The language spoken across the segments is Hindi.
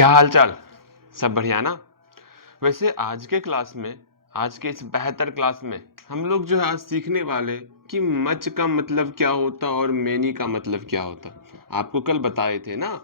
क्या हाल चाल। सब बढ़िया ना। वैसे आज के क्लास में, आज के इस बेहतर क्लास में हम लोग जो है आज सीखने वाले कि मच का मतलब क्या होता और मैनी का मतलब क्या होता। आपको कल बताए थे ना,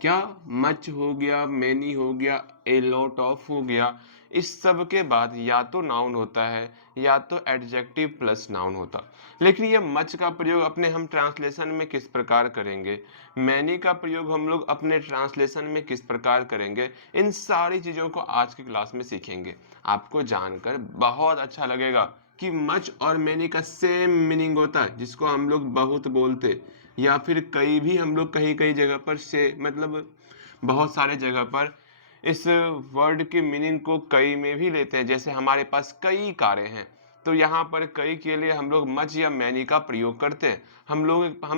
क्या मच हो गया, मैनी हो गया, ए लॉट ऑफ हो गया, इस सब के बाद या तो नाउन होता है या तो एडजेक्टिव प्लस नाउन होता। लेकिन ये मच का प्रयोग अपने हम ट्रांसलेशन में किस प्रकार करेंगे, मैनी का प्रयोग हम लोग अपने ट्रांसलेशन में किस प्रकार करेंगे, इन सारी चीज़ों को आज की क्लास में सीखेंगे। आपको जानकर बहुत अच्छा लगेगा कि मच और मैनी का सेम मीनिंग होता है, जिसको हम लोग बहुत बोलते या फिर कई भी हम लोग कहीं कहीं जगह पर से मतलब बहुत सारे जगह पर इस वर्ड के मीनिंग को कई में भी लेते हैं। जैसे हमारे पास कई कारें हैं, तो यहाँ पर कई के लिए हम लोग मच या मैनी का प्रयोग करते हैं। हम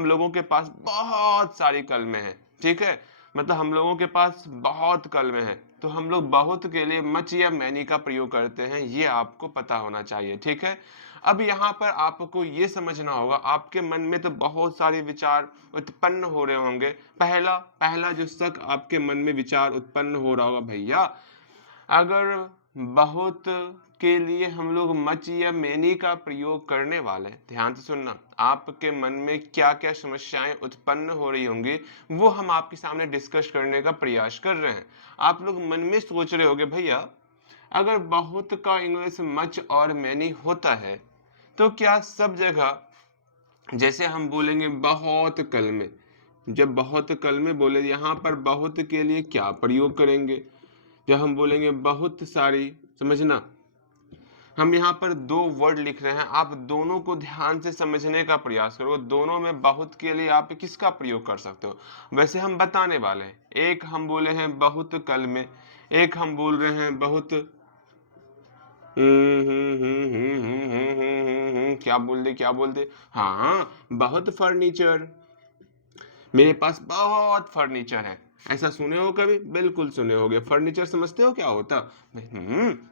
लोगों के पास बहुत सारी कलमें हैं, ठीक है, मतलब हम लोगों के पास बहुत कलमें हैं, तो हम लोग बहुत के लिए मच या मैनी का प्रयोग करते हैं, ये आपको पता होना चाहिए, ठीक है। अब यहाँ पर आपको ये समझना होगा, आपके मन में तो बहुत सारे विचार उत्पन्न हो रहे होंगे। पहला पहला जो शक आपके मन में विचार उत्पन्न हो रहा होगा, भैया अगर बहुत के लिए हम लोग मच या मैनी का प्रयोग करने वाले, ध्यान से सुनना, आपके मन में क्या क्या समस्याएं उत्पन्न हो रही होंगी वो हम आपके सामने डिस्कस करने का प्रयास कर रहे हैं। आप लोग मन में सोच रहे होंगे, भैया अगर बहुत का इंग्लिश मच और मैनी होता है तो क्या सब जगह, जैसे हम बोलेंगे बहुत कल में, जब बहुत कल में बोले यहाँ पर बहुत के लिए क्या प्रयोग करेंगे, जब हम बोलेंगे बहुत सारी, समझना हम यहाँ पर दो वर्ड लिख रहे हैं, आप दोनों को ध्यान से समझने का प्रयास करो। दोनों में बहुत के लिए आप किसका प्रयोग कर सकते हो, वैसे हम बताने वाले हैं। एक हम बोले हैं बहुत कल में, एक हम बोल रहे हैं बहुत क्या बोल दे, हाँ बहुत फर्नीचर, मेरे पास बहुत फर्नीचर है। ऐसा सुने हो कभी? बिल्कुल सुने होगे। फर्नीचर समझते हो क्या होता?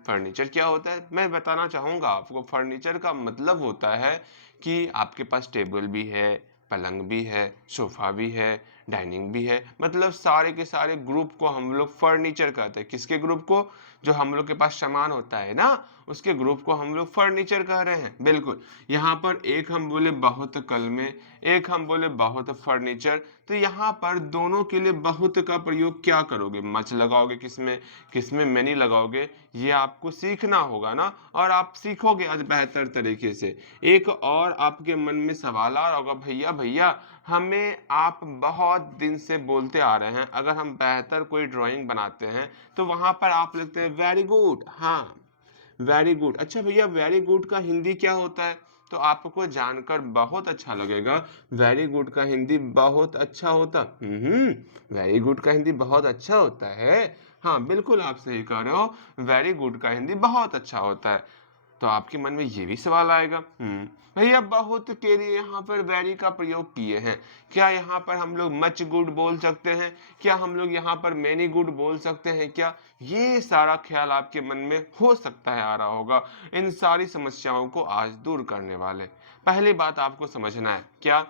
फर्नीचर क्या होता है मैं बताना चाहूंगा आपको। फर्नीचर का मतलब होता है कि आपके पास टेबल भी है, पलंग भी है, सोफा भी है, डाइनिंग भी है, मतलब सारे के सारे ग्रुप को हम लोग फर्नीचर कहते हैं। किसके ग्रुप को? जो हम लोग के पास सामान होता है ना, उसके ग्रुप को हम लोग फर्नीचर कह रहे हैं। बिल्कुल। यहाँ पर एक हम बोले बहुत कल में, एक हम बोले बहुत फर्नीचर, तो यहाँ पर दोनों के लिए बहुत का प्रयोग क्या करोगे? मच लगाओगे, किसमें किसमें मैनी लगाओगे, ये आपको सीखना होगा ना, और आप सीखोगे आज बेहतर तरीके से। एक और आपके मन में सवाल आ रहा होगा, भैया भैया हमें आप बहुत दिन से बोलते आ रहे हैं अगर हम बेहतर कोई ड्राइंग बनाते हैं तो वहां पर आप लिखते हैं वेरी गुड। हाँ, वेरी गुड। अच्छा भैया वेरी गुड का हिंदी क्या होता है? तो आपको जानकर बहुत अच्छा लगेगा, वेरी गुड का हिंदी बहुत अच्छा होता। वेरी गुड का हिंदी बहुत अच्छा होता है। हाँ बिल्कुल आप सही कह रहे हो, वेरी गुड का हिंदी बहुत अच्छा होता है। तो आपके मन में ये भी सवाल आएगा, भैया बहुत के लिए यहाँ पर वेरी का प्रयोग किए हैं, क्या यहाँ पर हम लोग मच गुड बोल सकते हैं? क्या हम लोग यहाँ पर मैनी गुड बोल सकते हैं क्या? ये सारा ख्याल आपके मन में हो सकता है आ रहा होगा। इन सारी समस्याओं को आज दूर करने वाले पहली बात आपको समझना है क्या,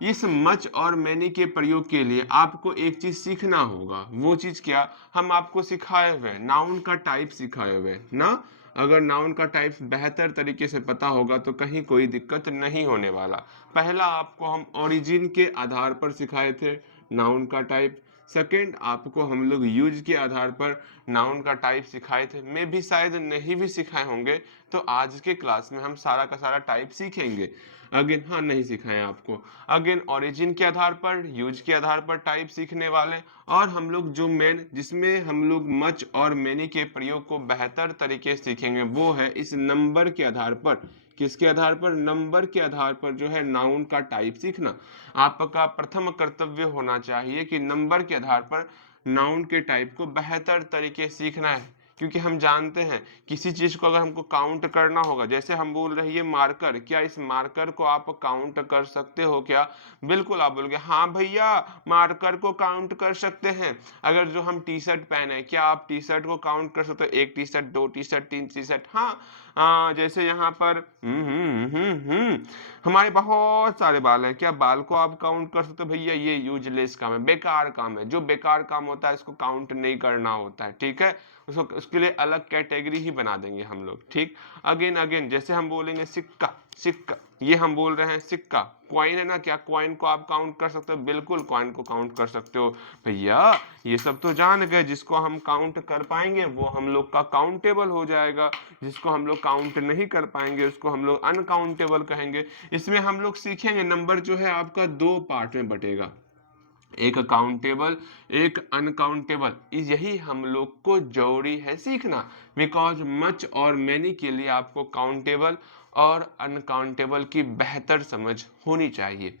इस मच और मैनी के प्रयोग के लिए आपको एक चीज सीखना होगा। वो चीज क्या? हम आपको सिखाए हुए नाउन का टाइप सिखाए हुए ना। अगर नाउन का टाइप बेहतर तरीके से पता होगा तो कहीं कोई दिक्कत नहीं होने वाला। पहला आपको हम ओरिजिन के आधार पर सिखाए थे नाउन का टाइप। सेकंड आपको हम लोग यूज के आधार पर नाउन का टाइप सिखाए थे, मे भी शायद नहीं भी सिखाए होंगे। तो आज के क्लास में हम सारा का सारा टाइप सीखेंगे। अगेन, हाँ नहीं सिखाए आपको। अगेन ओरिजिन के आधार पर, यूज के आधार पर टाइप सीखने वाले, और हम लोग जो मेन जिसमें हम लोग मच और मैनी के प्रयोग को बेहतर तरीके से सीखेंगे वो है इस नंबर के आधार पर। किसके आधार पर? नंबर के आधार पर जो है नाउन का टाइप सीखना। आपका प्रथम कर्तव्य होना चाहिए कि नंबर के आधार पर नाउन के टाइप को बेहतर तरीके से सीखना है। क्योंकि हम जानते हैं किसी चीज को अगर हमको काउंट करना होगा, जैसे हम बोल रहे हैं मार्कर, क्या इस मार्कर को आप काउंट कर सकते हो क्या? बिल्कुल आप बोलोगे हाँ भैया मार्कर को काउंट कर सकते हैं। अगर जो हम टी शर्ट पहने, क्या आप टी शर्ट को काउंट कर सकते हो? एक टी शर्ट, दो टी शर्ट, तीन टी शर्ट? हाँ, जैसे यहाँ पर हमारे बहुत सारे बाल हैं। क्या बाल को आप काउंट कर सकते हो? भैया ये यूजलेस काम है, बेकार काम है। जो बेकार काम होता है इसको काउंट नहीं करना होता है, ठीक है। उसको उसके लिए अलग कैटेगरी ही बना देंगे हम लोग, ठीक। अगेन अगेन जैसे हम बोलेंगे सिक्का, सिक्का ये हम बोल रहे हैं सिक्का। कॉइन है ना, क्या कॉइन को आप काउंट कर सकते हो? बिल्कुल कॉइन को काउंट कर सकते हो भैया। ये सब तो जान गए, जिसको हम काउंट कर पाएंगे वो हम लोग का काउंटेबल हो जाएगा, जिसको हम लोग काउंट नहीं कर पाएंगे उसको हम लोग अनकाउंटेबल कहेंगे। इसमें हम लोग सीखेंगे नंबर जो है आपका दो पार्ट में बटेगा, एक काउंटेबल, एक अनकाउंटेबल। यही हम लोग को जरूरी है सीखना, बिकॉज मच और मैनी के लिए आपको काउंटेबल और अनकाउंटेबल की बेहतर समझ होनी चाहिए।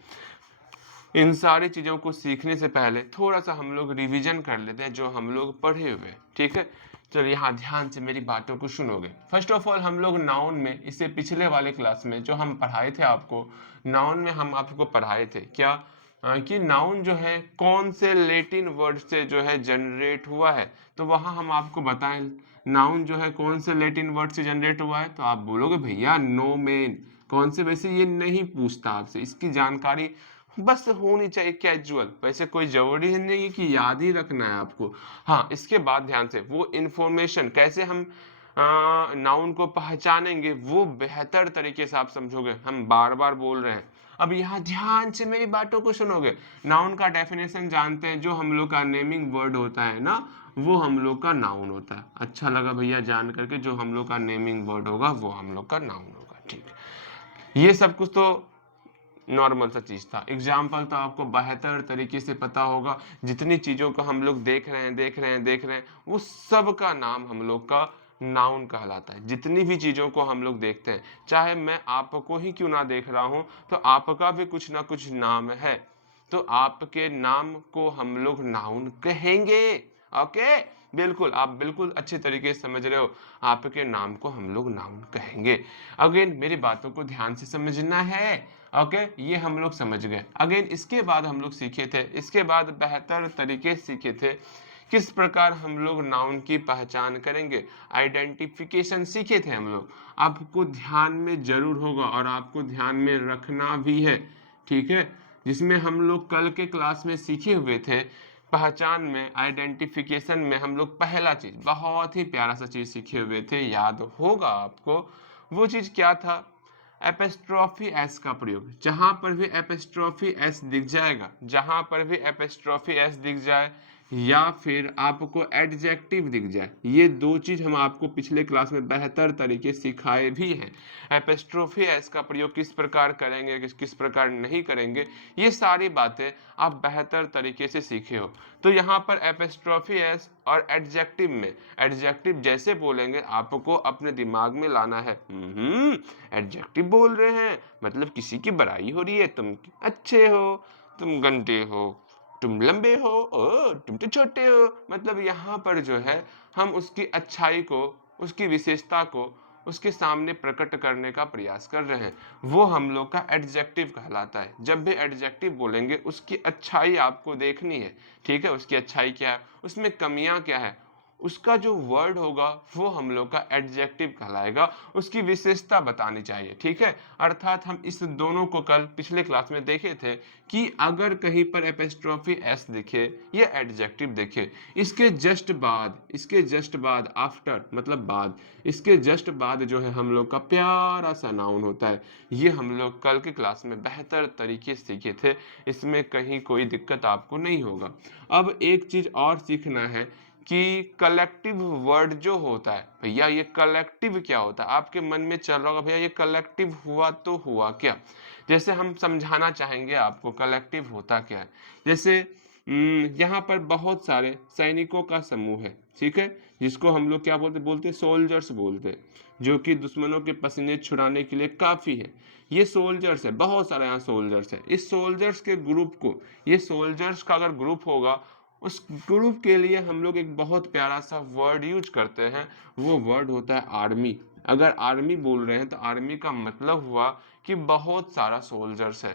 इन सारी चीज़ों को सीखने से पहले थोड़ा सा हम लोग रिवीजन कर लेते हैं जो हम लोग पढ़े हुए, ठीक है। चलिए यहाँ ध्यान से मेरी बातों को सुनोगे। फर्स्ट ऑफ ऑल हम लोग नाउन में, इससे पिछले वाले क्लास में जो हम पढ़ाए थे आपको, नाउन में हम आपको पढ़ाए थे क्या, कि नाउन जो है कौन से लैटिन वर्ड से जो है जनरेट हुआ है। तो वहाँ हम आपको बताएं नाउन जो है कौन से लैटिन वर्ड से जनरेट हुआ है। तो आप बोलोगे भैया नोमेन कौन से, वैसे ये नहीं पूछता आपसे, इसकी जानकारी बस होनी चाहिए कैजुअल, वैसे कोई जरूरी है नहीं कि याद ही रखना है आपको। हाँ, इसके बाद ध्यान से वो इंफॉर्मेशन कैसे हम नाउन को पहचानेंगे वो बेहतर तरीके से आप समझोगे। हम बार बार बोल रहे हैं, अब यहाँ ध्यान से मेरी बातों को सुनोगे। नाउन का डेफिनेशन जानते हैं, जो हम लोग का नेमिंग वर्ड होता है ना वो हम लोग का नाउन होता है। अच्छा लगा भैया जान करके, जो हम लोग का नेमिंग वर्ड होगा वो हम लोग का नाउन होगा, ठीक है। ये सब कुछ तो नॉर्मल सा चीज था, एग्जाम्पल तो आपको बेहतर तरीके से पता होगा। जितनी चीजों को हम लोग देख रहे हैं वो सब का नाम हम लोग का नाउन कहलाता है। जितनी भी चीजों को हम लोग देखते हैं, चाहे मैं आपको ही क्यों ना देख रहा हूं, तो आपका भी कुछ ना कुछ नाम है, तो आपके नाम को हम लोग नाउन कहेंगे। ओके, बिल्कुल आप बिल्कुल अच्छे तरीके से समझ रहे हो, आपके नाम को हम लोग नाउन कहेंगे। अगेन मेरी बातों को ध्यान से समझना है। ओके, ये हम लोग समझ गए। अगेन इसके बाद हम लोग सीखे थे, इसके बाद बेहतर तरीके से सीखे थे किस प्रकार हम लोग नाउन की पहचान करेंगे, आइडेंटिफिकेशन सीखे थे हम लोग। आपको ध्यान में जरूर होगा और आपको ध्यान में रखना भी है, ठीक है। जिसमें हम लोग कल के क्लास में सीखे हुए थे, पहचान में, आइडेंटिफिकेशन में हम लोग पहला चीज बहुत ही प्यारा सा चीज सीखे हुए थे, याद होगा आपको। वो चीज क्या था? एपिस्ट्रॉफी एस का प्रयोग। जहां पर भी एपिस्ट्रॉफी एस दिख जाएगा, जहां पर भी एपिस्ट्रॉफी एस दिख जाए या फिर आपको एडजेक्टिव दिख जाए, ये दो चीज हम आपको पिछले क्लास में बेहतर तरीके सिखाए भी हैं। एपिस्ट्रॉफी एस का प्रयोग किस प्रकार करेंगे, किस प्रकार नहीं करेंगे, ये सारी बातें आप बेहतर तरीके से सीखे हो। तो यहाँ पर एपिस्ट्रॉफी एस और एडजेक्टिव में, एडजेक्टिव जैसे बोलेंगे आपको अपने दिमाग में लाना है। एडजेक्टिव बोल रहे हैं मतलब किसी की बड़ाई हो रही है, तुम अच्छे हो, तुम गंदे हो, तुम लंबे हो, ओ तुम तो छोटे हो। मतलब यहाँ पर जो है हम उसकी अच्छाई को, उसकी विशेषता को उसके सामने प्रकट करने का प्रयास कर रहे हैं, वो हम लोग का एडजेक्टिव कहलाता है। जब भी एडजेक्टिव बोलेंगे उसकी अच्छाई आपको देखनी है, ठीक है। उसकी अच्छाई क्या है, उसमें कमियां क्या है, उसका जो वर्ड होगा वो हम लोग का एडजेक्टिव कहलाएगा, उसकी विशेषता बतानी चाहिए, ठीक है। अर्थात हम इस दोनों को कल पिछले क्लास में देखे थे कि अगर कहीं पर एपिस्ट्रॉफी एस दिखे या एडजेक्टिव दिखे, इसके जस्ट बाद आफ्टर मतलब बाद, इसके जस्ट बाद जो है हम लोग का प्यारा सा नाउन होता है। ये हम लोग कल के क्लास में बेहतर तरीके से सीखे थे, इसमें कहीं कोई दिक्कत आपको नहीं होगा। अब एक चीज और सीखना है कि कलेक्टिव वर्ड जो होता है, भैया ये कलेक्टिव क्या होता है, आपके मन में चल रहा होगा भैया ये कलेक्टिव हुआ तो हुआ क्या। जैसे हम समझाना चाहेंगे आपको कलेक्टिव होता क्या है। जैसे यहाँ पर बहुत सारे सैनिकों का समूह है, ठीक है, जिसको हम लोग क्या बोलते सोल्जर्स बोलते हैं, जो कि दुश्मनों के पसीने छुड़ाने के लिए काफी है। ये सोल्जर्स है, बहुत सारे यहाँ सोल्जर्स है। इस सोल्जर्स के ग्रुप को, ये सोल्जर्स का अगर ग्रुप होगा, उस ग्रुप के लिए हम लोग एक बहुत प्यारा सा वर्ड यूज करते हैं, वो वर्ड होता है आर्मी। अगर आर्मी बोल रहे हैं तो आर्मी का मतलब हुआ कि बहुत सारा सोल्जर्स है,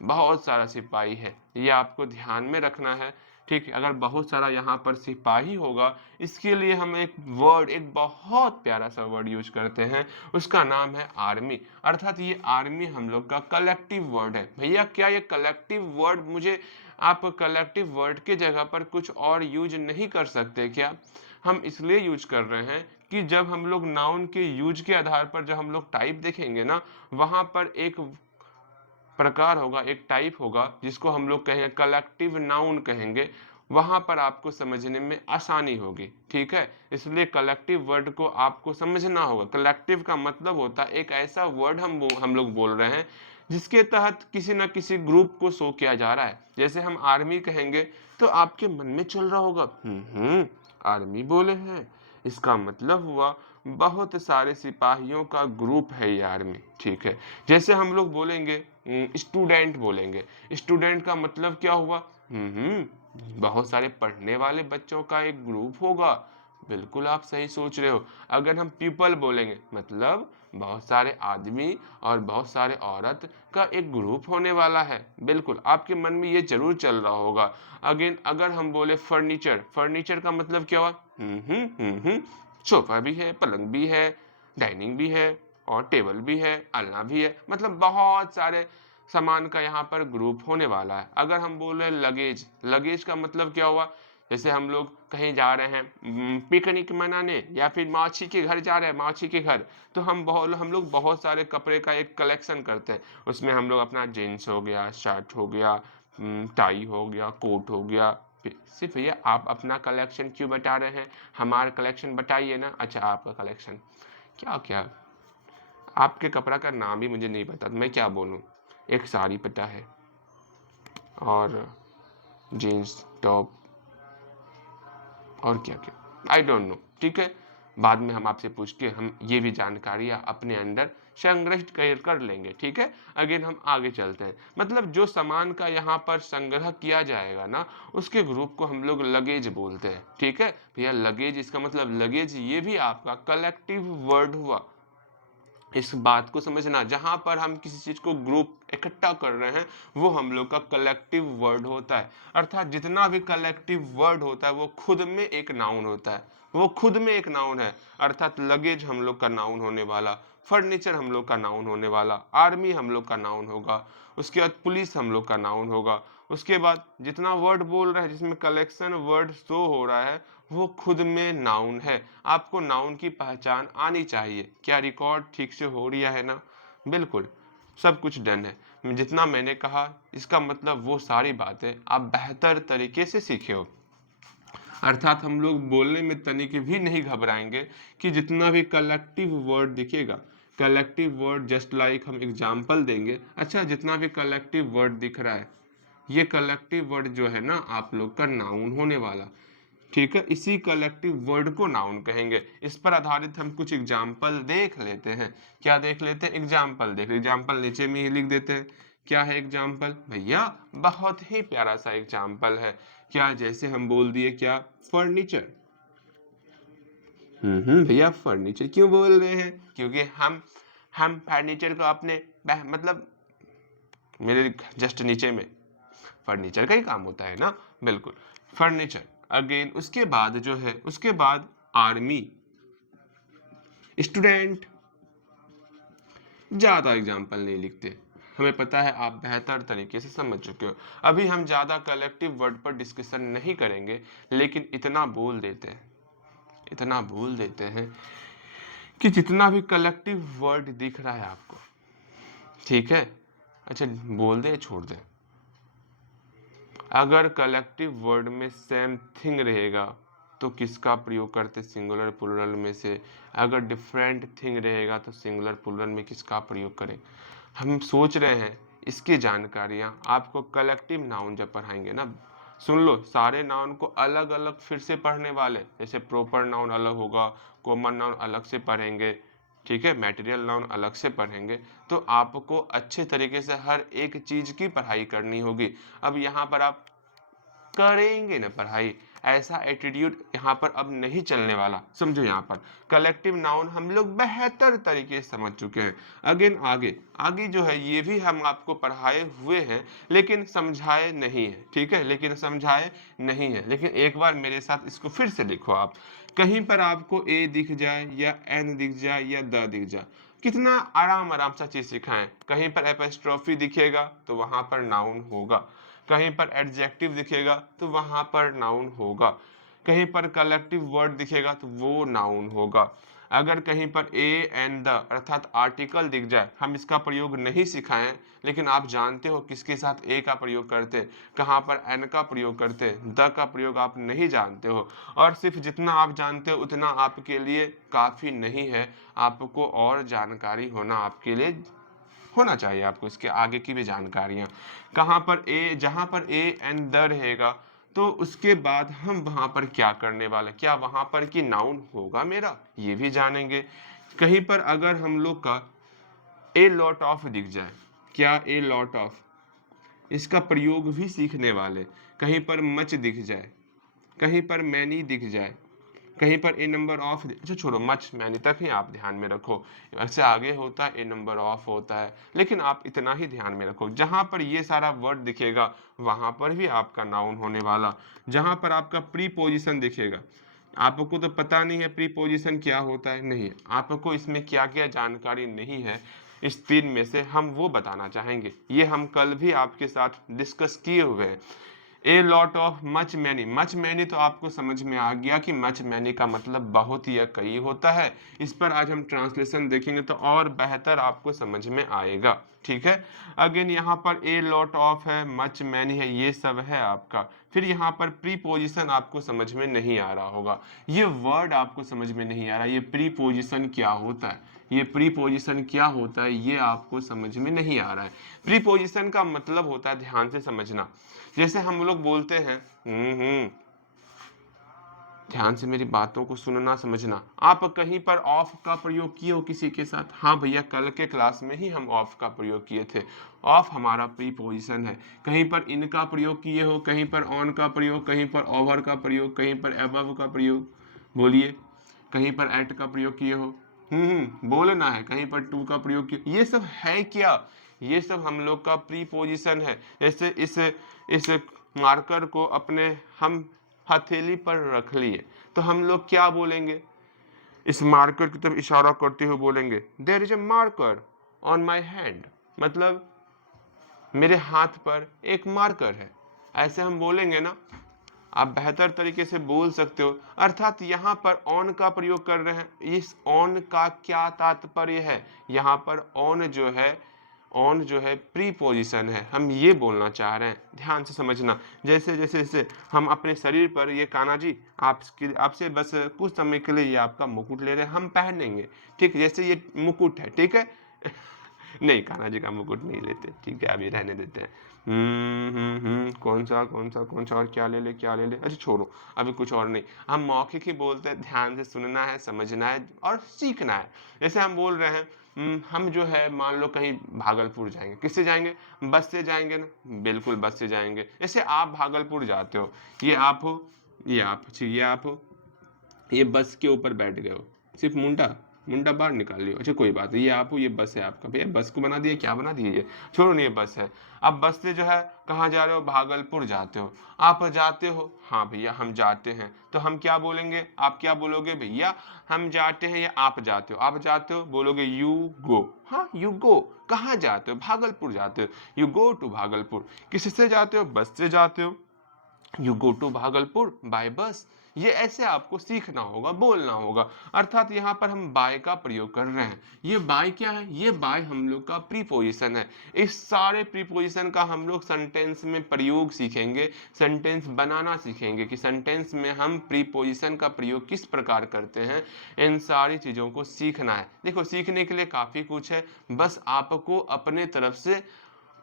बहुत सारा सिपाही है, ये आपको ध्यान में रखना है। ठीक है, अगर बहुत सारा यहाँ पर सिपाही होगा, इसके लिए हम एक वर्ड, एक बहुत प्यारा सा वर्ड यूज करते हैं, उसका नाम है आर्मी। अर्थात ये आर्मी हम लोग का कलेक्टिव वर्ड है। भैया क्या ये कलेक्टिव वर्ड, मुझे आप कलेक्टिव वर्ड के जगह पर कुछ और यूज नहीं कर सकते क्या? हम इसलिए यूज कर रहे हैं कि जब हम लोग नाउन के यूज के आधार पर जब हम लोग टाइप देखेंगे ना, वहां पर एक प्रकार होगा, एक टाइप होगा, जिसको हम लोग कहेंगे कलेक्टिव नाउन कहेंगे, वहां पर आपको समझने में आसानी होगी। ठीक है, इसलिए कलेक्टिव वर्ड को आपको समझना होगा। कलेक्टिव का मतलब होता है एक ऐसा वर्ड हम लोग बोल रहे हैं जिसके तहत किसी ना किसी ग्रुप को शो किया जा रहा है। जैसे हम आर्मी कहेंगे तो आपके मन में चल रहा होगा, आर्मी बोले हैं, इसका मतलब हुआ बहुत सारे सिपाहियों का ग्रुप है ये आर्मी। ठीक है, जैसे हम लोग बोलेंगे स्टूडेंट बोलेंगे, स्टूडेंट का मतलब क्या हुआ? बहुत सारे पढ़ने वाले बच्चों का एक ग्रुप होगा। बिल्कुल आप सही सोच रहे हो। अगर हम पीपल बोलेंगे, मतलब बहुत सारे आदमी और बहुत सारे औरत का एक ग्रुप होने वाला है। बिल्कुल आपके मन में ये जरूर चल रहा होगा। अगेन अगर हम बोले फर्नीचर, फर्नीचर का मतलब क्या हुआ? सोफा भी है, पलंग भी है, डाइनिंग भी है और टेबल भी है, अलना भी है, मतलब बहुत सारे सामान का यहाँ पर ग्रुप होने वाला है। अगर हम बोल रहे हैं लगेज, लगेज का मतलब क्या हुआ? जैसे हम लोग कहीं जा रहे हैं पिकनिक मनाने या फिर माछी के घर जा रहे हैं, माछी के घर, तो हम लोग बहुत सारे कपड़े का एक कलेक्शन करते हैं। उसमें हम लोग अपना जीन्स हो गया, शर्ट हो गया, टाई हो गया, कोट हो गया। सिर्फ भैया आप अपना कलेक्शन क्यों बता रहे हैं? हमारा कलेक्शन बताइए ना। अच्छा आपका कलेक्शन क्या क्या? आपके कपड़ा का नाम भी मुझे नहीं पता, तो मैं क्या बोलूं? एक साड़ी पता है और जीन्स टॉप और क्या क्या, आई डोंट नो। ठीक है, बाद में हम आपसे पूछ के हम ये भी जानकारियां अपने अंदर संग्रहित कर लेंगे। ठीक है, अगेन हम आगे चलते हैं। मतलब जो सामान का यहाँ पर संग्रह किया जाएगा ना, उसके ग्रुप को हम लोग लगेज बोलते हैं। ठीक है भैया, लगेज, इसका मतलब लगेज ये भी आपका कलेक्टिव वर्ड हुआ। इस बात को समझना, जहां पर हम किसी चीज को ग्रुप इकट्ठा कर रहे हैं, वो हम लोग का कलेक्टिव वर्ड होता है। अर्थात जितना भी कलेक्टिव वर्ड होता है वो खुद में एक नाउन होता है, वो खुद में एक नाउन है। अर्थात लगेज हम लोग का नाउन होने वाला, फर्नीचर हम लोग का नाउन होने वाला, आर्मी हम लोग का नाउन होगा, उसके बाद पुलिस हम लोग का नाउन होगा। उसके बाद जितना वर्ड बोल रहे हैं जिसमें कलेक्शन वर्ड शो हो रहा है, वो खुद में नाउन है। आपको नाउन की पहचान आनी चाहिए। क्या रिकॉर्ड ठीक से हो रहा है ना? बिल्कुल, सब कुछ डन है। जितना मैंने कहा इसका मतलब वो सारी बातें आप बेहतर तरीके से सीखे हो। अर्थात हम लोग बोलने में तनिक भी नहीं घबराएंगे कि जितना भी कलेक्टिव वर्ड दिखेगा, कलेक्टिव वर्ड जस्ट लाइक हम एग्जाम्पल देंगे। अच्छा, जितना भी कलेक्टिव वर्ड दिख रहा है, ये कलेक्टिव वर्ड जो है ना आप लोग का नाउन होने वाला। ठीक है, इसी कलेक्टिव वर्ड को नाउन कहेंगे। इस पर आधारित हम कुछ एग्जाम्पल देख लेते हैं। क्या देख लेते हैं? एग्जाम्पल देख, एग्जाम्पल नीचे में ही लिख देते हैं। क्या है एग्जाम्पल? भैया बहुत ही प्यारा सा एग्जाम्पल है। क्या? जैसे हम बोल दिए क्या? फर्नीचर। भैया फर्नीचर क्यों बोल रहे हैं? क्योंकि हम फर्नीचर को अपने मतलब मेरे जस्ट नीचे में फर्नीचर का ही काम होता है ना। बिल्कुल, फर्नीचर। अगेन उसके बाद जो है, उसके बाद आर्मी, स्टूडेंट। ज्यादा एग्जाम्पल नहीं लिखते, हमें पता है आप बेहतर तरीके से समझ चुके हो। अभी हम ज्यादा कलेक्टिव वर्ड पर डिस्कशन नहीं करेंगे, लेकिन इतना बोल देते हैं, इतना बोल देते हैं कि जितना भी कलेक्टिव वर्ड दिख रहा है आपको, ठीक है, अच्छा बोल दे छोड़ दे, अगर कलेक्टिव वर्ड में सेम थिंग रहेगा तो किसका प्रयोग करते? सिंगुलर प्लूरल में से। अगर डिफरेंट थिंग रहेगा तो सिंगुलर प्लूरल में किसका प्रयोग करें? हम सोच रहे हैं इसकी जानकारियां आपको कलेक्टिव नाउन जब पढ़ाएंगे ना, सुन लो, सारे नाउन को अलग अलग फिर से पढ़ने वाले, जैसे प्रॉपर नाउन अलग होगा, कॉमन नाउन अलग से पढ़ेंगे, ठीक है, मटेरियल नाउन अलग से पढ़ेंगे। तो आपको अच्छे तरीके से हर एक चीज की पढ़ाई करनी होगी। अब यहाँ पर आप करेंगे ना पढ़ाई। ऐसा एटीट्यूड यहाँ पर अब नहीं चलने वाला, समझो। यहाँ पर कलेक्टिव नाउन हम लोग बेहतर तरीके से समझ चुके हैं। अगेन आगे आगे जो है ये भी हम आपको पढ़ाए हुए हैं, लेकिन समझाए नहीं है, ठीक है, लेकिन समझाए नहीं है। लेकिन एक बार मेरे साथ इसको फिर से लिखो आप। कहीं पर आपको ए दिख जाए या एन दिख जाए या द दिख जाए, कितना आराम आराम सा चीज सिखाएं। कहीं पर एपोस्ट्रोफी दिखेगा तो वहां पर नाउन होगा, कहीं पर एडजेक्टिव दिखेगा तो वहां पर नाउन होगा, कहीं पर कलेक्टिव वर्ड दिखेगा तो वो नाउन होगा। अगर कहीं पर ए एंड द अर्थात आर्टिकल दिख जाए, हम इसका प्रयोग नहीं सिखाएं, लेकिन आप जानते हो किसके साथ ए का प्रयोग करते हैं, कहाँ पर एन का प्रयोग करते हैं, द का प्रयोग आप नहीं जानते हो, और सिर्फ जितना आप जानते हो उतना आपके लिए काफी नहीं है। आपको और जानकारी होना आपके लिए होना चाहिए, आपको इसके आगे की भी जानकारियां। कहाँ पर ए, जहां पर ए एंड द रहेगा तो उसके बाद हम वहां पर क्या करने वाले, क्या वहां पर की नाउन होगा मेरा, ये भी जानेंगे। कहीं पर अगर हम लोग का ए लॉट ऑफ दिख जाए, क्या ए लॉट ऑफ, इसका प्रयोग भी सीखने वाले। कहीं पर मच दिख जाए, कहीं पर मैनी दिख जाए, कहीं पर ए नंबर ऑफ, अच्छा छोड़ो, मच मैनी तक ही आप ध्यान में रखो। ऐसे आगे होता है ए नंबर ऑफ होता है, लेकिन आप इतना ही ध्यान में रखो। जहां पर ये सारा वर्ड दिखेगा वहां पर भी आपका नाउन होने वाला। जहां पर आपका प्री पोजिशन दिखेगा, आपको तो पता नहीं है प्री पोजिशन क्या होता है, नहीं आपको इसमें क्या क्या जानकारी नहीं है, इस तीन में से हम वो बताना चाहेंगे। ये हम कल भी आपके साथ डिस्कस किए हुए हैं। A lot of, much many, much many तो आपको समझ में आ गया कि मच मैनी का मतलब बहुत या कई होता है। इस पर आज हम ट्रांसलेशन देखेंगे तो और बेहतर आपको समझ में आएगा, ठीक है। अगेन यहाँ पर ए लॉट ऑफ है, मच मैनी है, ये सब है आपका। फिर यहाँ पर प्रीपोजिशन आपको समझ में नहीं आ रहा होगा, ये वर्ड आपको समझ में नहीं आ रहा, ये प्रीपोजिशन क्या होता है, ये प्रीपोजिशन क्या होता है ये आपको समझ में नहीं आ रहा है। प्रीपोजिशन का मतलब होता है, ध्यान से समझना, जैसे हम लोग बोलते हैं ध्यान से मेरी बातों को सुनना समझना। आप कहीं पर ऑफ का प्रयोग किए हो किसी के साथ, हाँ भैया कल के क्लास में ही हम ऑफ का प्रयोग किए थे। ऑफ हमारा प्रीपोजिशन है। कहीं पर इन का प्रयोग किए हो, कहीं पर ऑन का प्रयोग, कहीं पर ओवर का प्रयोग, कहीं पर अबव का प्रयोग, बोलिए, कहीं पर एट का प्रयोग किए हो, बोलना है, कहीं पर टू का प्रयोग किए, ये सब है क्या, ये सब हम लोग का प्रीपोजिशन है। जैसे इस मार्कर को अपने हम हथेली पर रख लिए तो हम लोग क्या बोलेंगे, इस मार्कर की तरफ इशारा करते हुए बोलेंगे there is a marker on my hand, मतलब मेरे हाथ पर एक मार्कर है, ऐसे हम बोलेंगे ना। आप बेहतर तरीके से बोल सकते हो। अर्थात यहाँ पर ऑन का प्रयोग कर रहे हैं, इस ऑन का क्या तात्पर्य है, यहाँ पर ऑन जो है प्रीपोजिशन है, हम ये बोलना चाह रहे हैं, ध्यान से समझना। जैसे जैसे जैसे हम अपने शरीर पर, ये कान्हा जी आपसे बस कुछ समय के लिए ये आपका मुकुट ले रहे हैं, हम पहनेंगे, ठीक, जैसे ये मुकुट है, ठीक है। नहीं कान्हा जी का मुकुट नहीं लेते, ठीक है, अभी रहने देते हैं। कौन सा कौन सा और क्या ले ले, क्या ले ले, अच्छा छोड़ो, अभी कुछ और नहीं, हम मौखिक ही बोलते हैं, ध्यान से सुनना है, समझना है और सीखना है। जैसे हम बोल रहे हैं हम जो है मान लो कहीं भागलपुर जाएंगे, किससे जाएंगे, बस से जाएंगे ना, बिल्कुल बस से जाएंगे। जैसे आप भागलपुर जाते हो, ये आप हो, ये आप, ये आप हो, ये बस के ऊपर बैठ गए हो, सिर्फ मुंडा मुंडा बाहर निकाल लियो, अच्छा कोई बात नहीं, ये आप हो, ये बस है आपका, भैया बस को बना दिया, क्या बना दिया, ये छोड़ो नहीं, ये बस है। अब बस से जो है कहाँ जा रहे हो, भागलपुर जाते हो, आप जाते हो, हाँ भैया हम जाते हैं, तो हम क्या बोलेंगे, आप क्या बोलोगे, भैया हम जाते हैं, या आप जाते हो, आप जाते हो बोलोगे यू गो, हाँ यू गो, कहाँ जाते हो, भागलपुर जाते हो, यू गो टू भागलपुर। किससे जाते हो, बस से जाते हो, you go to Bhagalpur by bus. ये ऐसे आपको सीखना होगा, बोलना होगा। अर्थात यहाँ पर हम बाय का प्रयोग कर रहे हैं। ये बाय क्या है, ये बाय हम लोग का प्रीपोजिशन है। इस सारे प्रीपोजिशन का हम लोग सेंटेंस में प्रयोग सीखेंगे, सेंटेंस बनाना सीखेंगे कि सेंटेंस में हम प्रीपोजिशन का प्रयोग किस प्रकार करते हैं। इन सारी चीज़ों को सीखना है। देखो सीखने के लिए काफ़ी कुछ है, बस आपको अपने तरफ से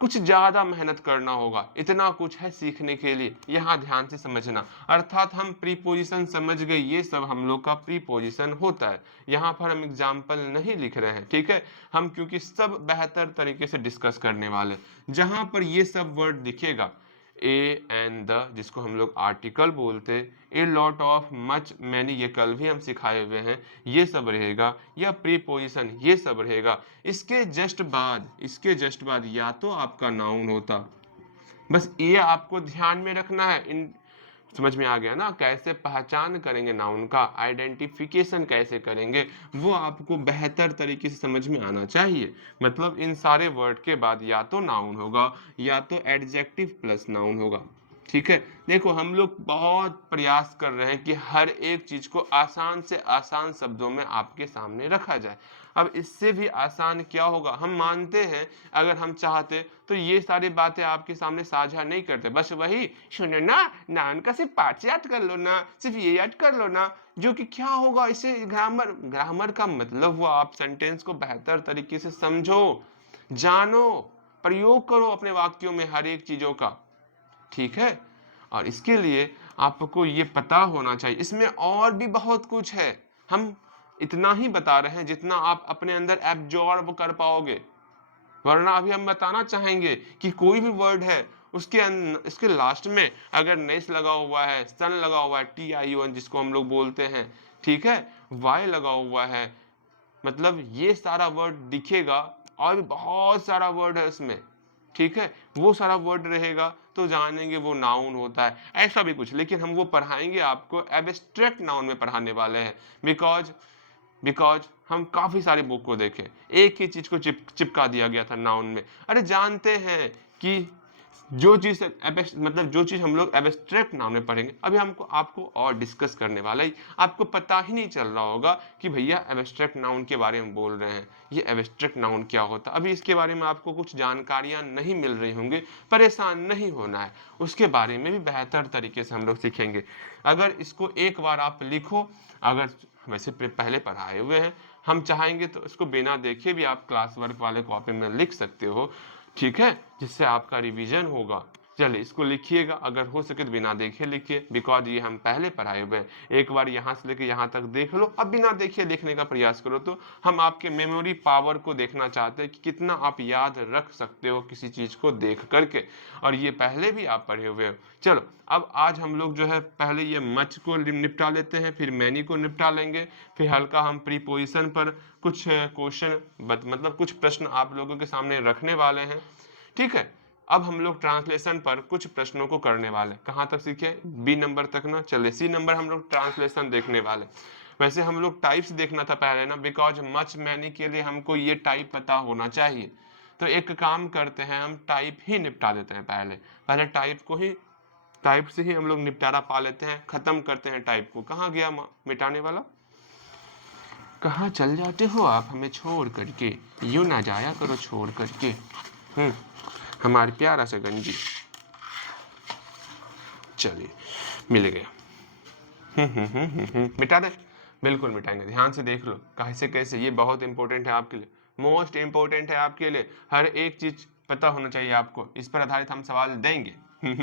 कुछ ज्यादा मेहनत करना होगा, इतना कुछ है सीखने के लिए, यहाँ ध्यान से समझना। अर्थात हम प्रीपोजिशन समझ गए, ये सब हम लोग का प्रीपोजिशन होता है। यहाँ पर हम एग्जाम्पल नहीं लिख रहे हैं, ठीक है, हम क्योंकि सब बेहतर तरीके से डिस्कस करने वाले। जहां पर ये सब वर्ड दिखेगा, ए एंड द, जिसको हम लोग आर्टिकल बोलते, a lot of, much, many, ये कल भी हम सिखाए हुए हैं, ये सब रहेगा, या प्रीपोजिशन ये सब रहेगा। इसके जस्ट बाद या तो आपका नाउन होता, बस ये आपको ध्यान में रखना है। इन समझ में आ गया ना, कैसे पहचान करेंगे नाउन का, आइडेंटिफिकेशन कैसे करेंगे, वो आपको बेहतर तरीके से समझ में आना चाहिए। मतलब इन सारे वर्ड के बाद या तो नाउन होगा या तो एडजेक्टिव प्लस नाउन होगा। ठीक है, देखो हम लोग बहुत प्रयास कर रहे हैं कि हर एक चीज को आसान से आसान शब्दों में आपके सामने रखा जाए। अब इससे भी आसान क्या होगा, हम मानते हैं अगर हम चाहते तो ये सारी बातें आपके सामने साझा नहीं करते, बस वही सुनो ना, नाउन का सिर्फ पार्ट याद कर लो ना, सिर्फ ये याद कर लो ना, जो कि क्या होगा, इसे ग्रामर का मतलब हुआ आप सेंटेंस को बेहतर तरीके से समझो, जानो, प्रयोग करो अपने वाक्यों में हर एक चीजों का। ठीक है, और इसके लिए आपको ये पता होना चाहिए, इसमें और भी बहुत कुछ है, हम इतना ही बता रहे हैं जितना आप अपने अंदर एब्जॉर्ब कर पाओगे। वरना अभी हम बताना चाहेंगे कि कोई भी वर्ड है इसके लास्ट में अगर नेस लगा हुआ है, सन लगा हुआ है, TION जिसको हम लोग बोलते हैं, ठीक है, वाई लगा हुआ है, मतलब ये सारा वर्ड दिखेगा, और भी बहुत सारा वर्ड है इसमें, ठीक है, वो सारा वर्ड रहेगा तो जानेंगे वो नाउन होता है, ऐसा भी कुछ। लेकिन हम वो पढ़ाएंगे आपको एब्स्ट्रैक्ट नाउन में पढ़ाने वाले हैं, बिकॉज हम काफी सारे बुक को देखें, एक ही चीज को चिपका दिया गया था नाउन में। अरे जानते हैं कि जो चीज मतलब जो चीज हम लोग एब्स्ट्रैक्ट नाउन में पढ़ेंगे, अभी हमको आपको और डिस्कस करने वाला ही, आपको पता ही नहीं चल रहा होगा कि भैया एब्स्ट्रैक्ट नाउन के बारे में बोल रहे हैं, ये एब्स्ट्रैक्ट नाउन क्या होता है। अभी इसके बारे में आपको कुछ जानकारियां नहीं मिल रही होंगी, परेशान नहीं होना है, उसके बारे में भी बेहतर तरीके से हम लोग सीखेंगे। अगर इसको एक बार आप लिखो, अगर वैसे पहले पढ़ाए हुए हैं, हम चाहेंगे तो इसको बिना देखे भी आप क्लास वर्क वाले कॉपी में लिख सकते हो, ठीक है, जिससे आपका रिवीजन होगा। चलिए इसको लिखिएगा, अगर हो सके तो बिना देखे लिखिए, बिकॉज ये हम पहले पढ़ाए हुए हैं। एक बार यहाँ से लेके यहाँ तक देख लो, अब बिना देखे लिखने का प्रयास करो, तो हम आपके मेमोरी पावर को देखना चाहते हैं कि कितना आप याद रख सकते हो किसी चीज को देख करके, और ये पहले भी आप पढ़े हुए हो। चलो अब आज हम लोग जो है पहले ये मच को निपटा लेते हैं, फिर मैनी को निपटा लेंगे, फिर हल्का हम प्रीपोजिशन पर कुछ क्वेश्चन मतलब कुछ प्रश्न आप लोगों के सामने रखने वाले हैं। ठीक है, अब हम लोग ट्रांसलेशन पर कुछ प्रश्नों को करने वाले, कहाँ तक सीखे, B नंबर तक ना, चले C नंबर हम लोग ट्रांसलेशन देखने वाले। वैसे हम लोग टाइप्स देखना था पहले ना, बिकॉज मच मैनी के लिए हमको ये टाइप पता होना चाहिए। तो एक काम करते हैं, हम टाइप ही निपटा देते हैं, पहले टाइप से ही हम लोग निपटारा पा लेते हैं, खत्म करते हैं टाइप को। कहाँ गया मिटाने वाला, कहाँ चल जाते हो आप हमें छोड़ करके, यूं ना जाया करो छोड़ करके। हमारे प्यारा सा गंजी, चलिए मिल गया। मिटा दे, बिल्कुल मिटाएंगे, ध्यान से देख लो कैसे कैसे, ये बहुत इंपॉर्टेंट है आपके लिए, मोस्ट इंपॉर्टेंट है आपके लिए, हर एक चीज पता होना चाहिए आपको, इस पर आधारित हम सवाल देंगे।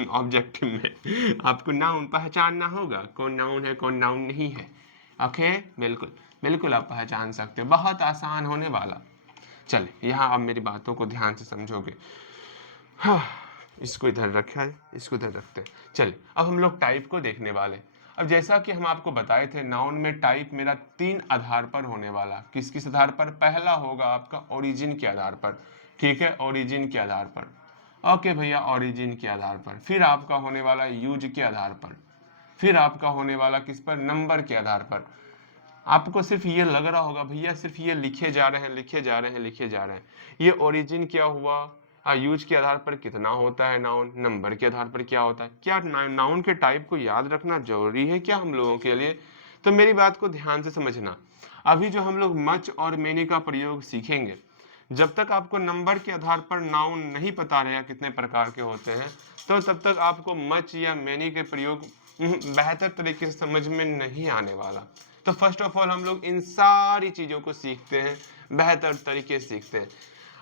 ऑब्जेक्टिव में आपको नाउन पहचानना होगा, कौन नाउन है कौन नाउन नहीं है। ओके, बिल्कुल बिल्कुल आप पहचान सकते हो, बहुत आसान होने वाला। चलिए यहाँ अब मेरी बातों को ध्यान से समझोगे। हाँ, इसको इधर रखा है, इसको इधर रखते हैं। चलिए अब हम लोग टाइप को देखने वाले। अब जैसा कि हम आपको बताए थे, नाउन में टाइप मेरा 3 आधार पर होने वाला। किस किस आधार पर, पहला होगा आपका ओरिजिन के आधार पर, ठीक है, ओरिजिन के आधार पर, ओके भैया, ओरिजिन के आधार पर। फिर आपका होने वाला यूज के आधार पर, फिर आपका होने वाला किस पर, नंबर के आधार पर। आपको सिर्फ ये लग रहा होगा भैया सिर्फ ये लिखे जा रहे हैं, लिखे जा रहे हैं, लिखे जा रहे हैं, ये ओरिजिन क्या हुआ, यूज के आधार पर कितना होता है नाउन, नंबर के आधार पर क्या होता है, क्या नाउन के टाइप को याद रखना जरूरी है क्या हम लोगों के लिए। तो मेरी बात को ध्यान से समझना, अभी जो हम लोग मच और मेनी का प्रयोग सीखेंगे, जब तक आपको नंबर के आधार पर नाउन नहीं पता रहेगा कितने प्रकार के होते हैं, तो तब तक आपको मच या मेनी के प्रयोग बेहतर तरीके से समझ में नहीं आने वाला। तो फर्स्ट ऑफ ऑल हम लोग इन सारी चीजों को सीखते हैं, बेहतर तरीके से सीखते हैं।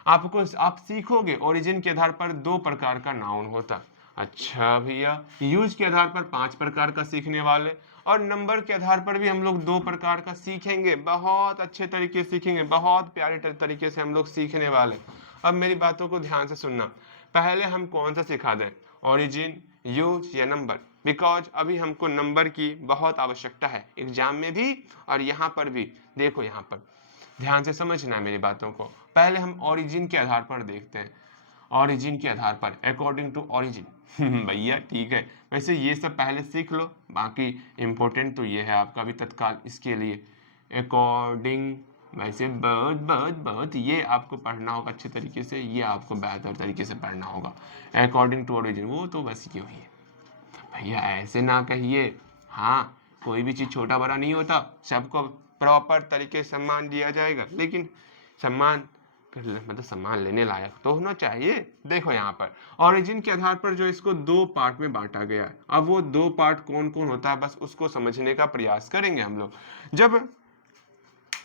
आप सीखोगे ओरिजिन के आधार पर 2 प्रकार का नाउन होता। अच्छा भैया, यूज के आधार पर 5 प्रकार का सीखने वाले, और नंबर के आधार पर भी हम लोग 2 प्रकार का सीखेंगे, बहुत अच्छे तरीके से सीखेंगे, बहुत प्यारे तरीके से हम लोग सीखने वाले। अब मेरी बातों को ध्यान से सुनना, पहले हम कौन सा सिखा दें, ओरिजिन, यूज या नंबर, बिकॉज अभी हमको नंबर की बहुत आवश्यकता है एग्जाम में भी और यहाँ पर भी। देखो यहाँ पर ध्यान से समझना है मेरी बातों को। पहले हम ओरिजिन के आधार पर देखते हैं, ओरिजिन के आधार पर, अकॉर्डिंग टू ओरिजिन। भैया ठीक है, वैसे ये सब पहले सीख लो, बाकी इम्पोर्टेंट तो ये है आपका अभी तत्काल इसके लिए अकॉर्डिंग। वैसे बहुत बहुत बहुत ये आपको पढ़ना होगा अच्छे तरीके से, ये आपको बेहतर तरीके से पढ़ना होगा। अकॉर्डिंग टू ओरिजिन वो तो बस ये हुई है भैया, ऐसे ना कहिए। हाँ, कोई भी चीज़ छोटा बड़ा नहीं होता, सबको प्रॉपर तरीके से सम्मान दिया जाएगा, लेकिन सम्मान मतलब सम्मान लेने लायक तो होना चाहिए। देखो यहाँ पर ओरिजिन के आधार पर जो इसको दो पार्ट में बांटा गया है, अब वो दो पार्ट कौन कौन होता है बस उसको समझने का प्रयास करेंगे हम लोग। जब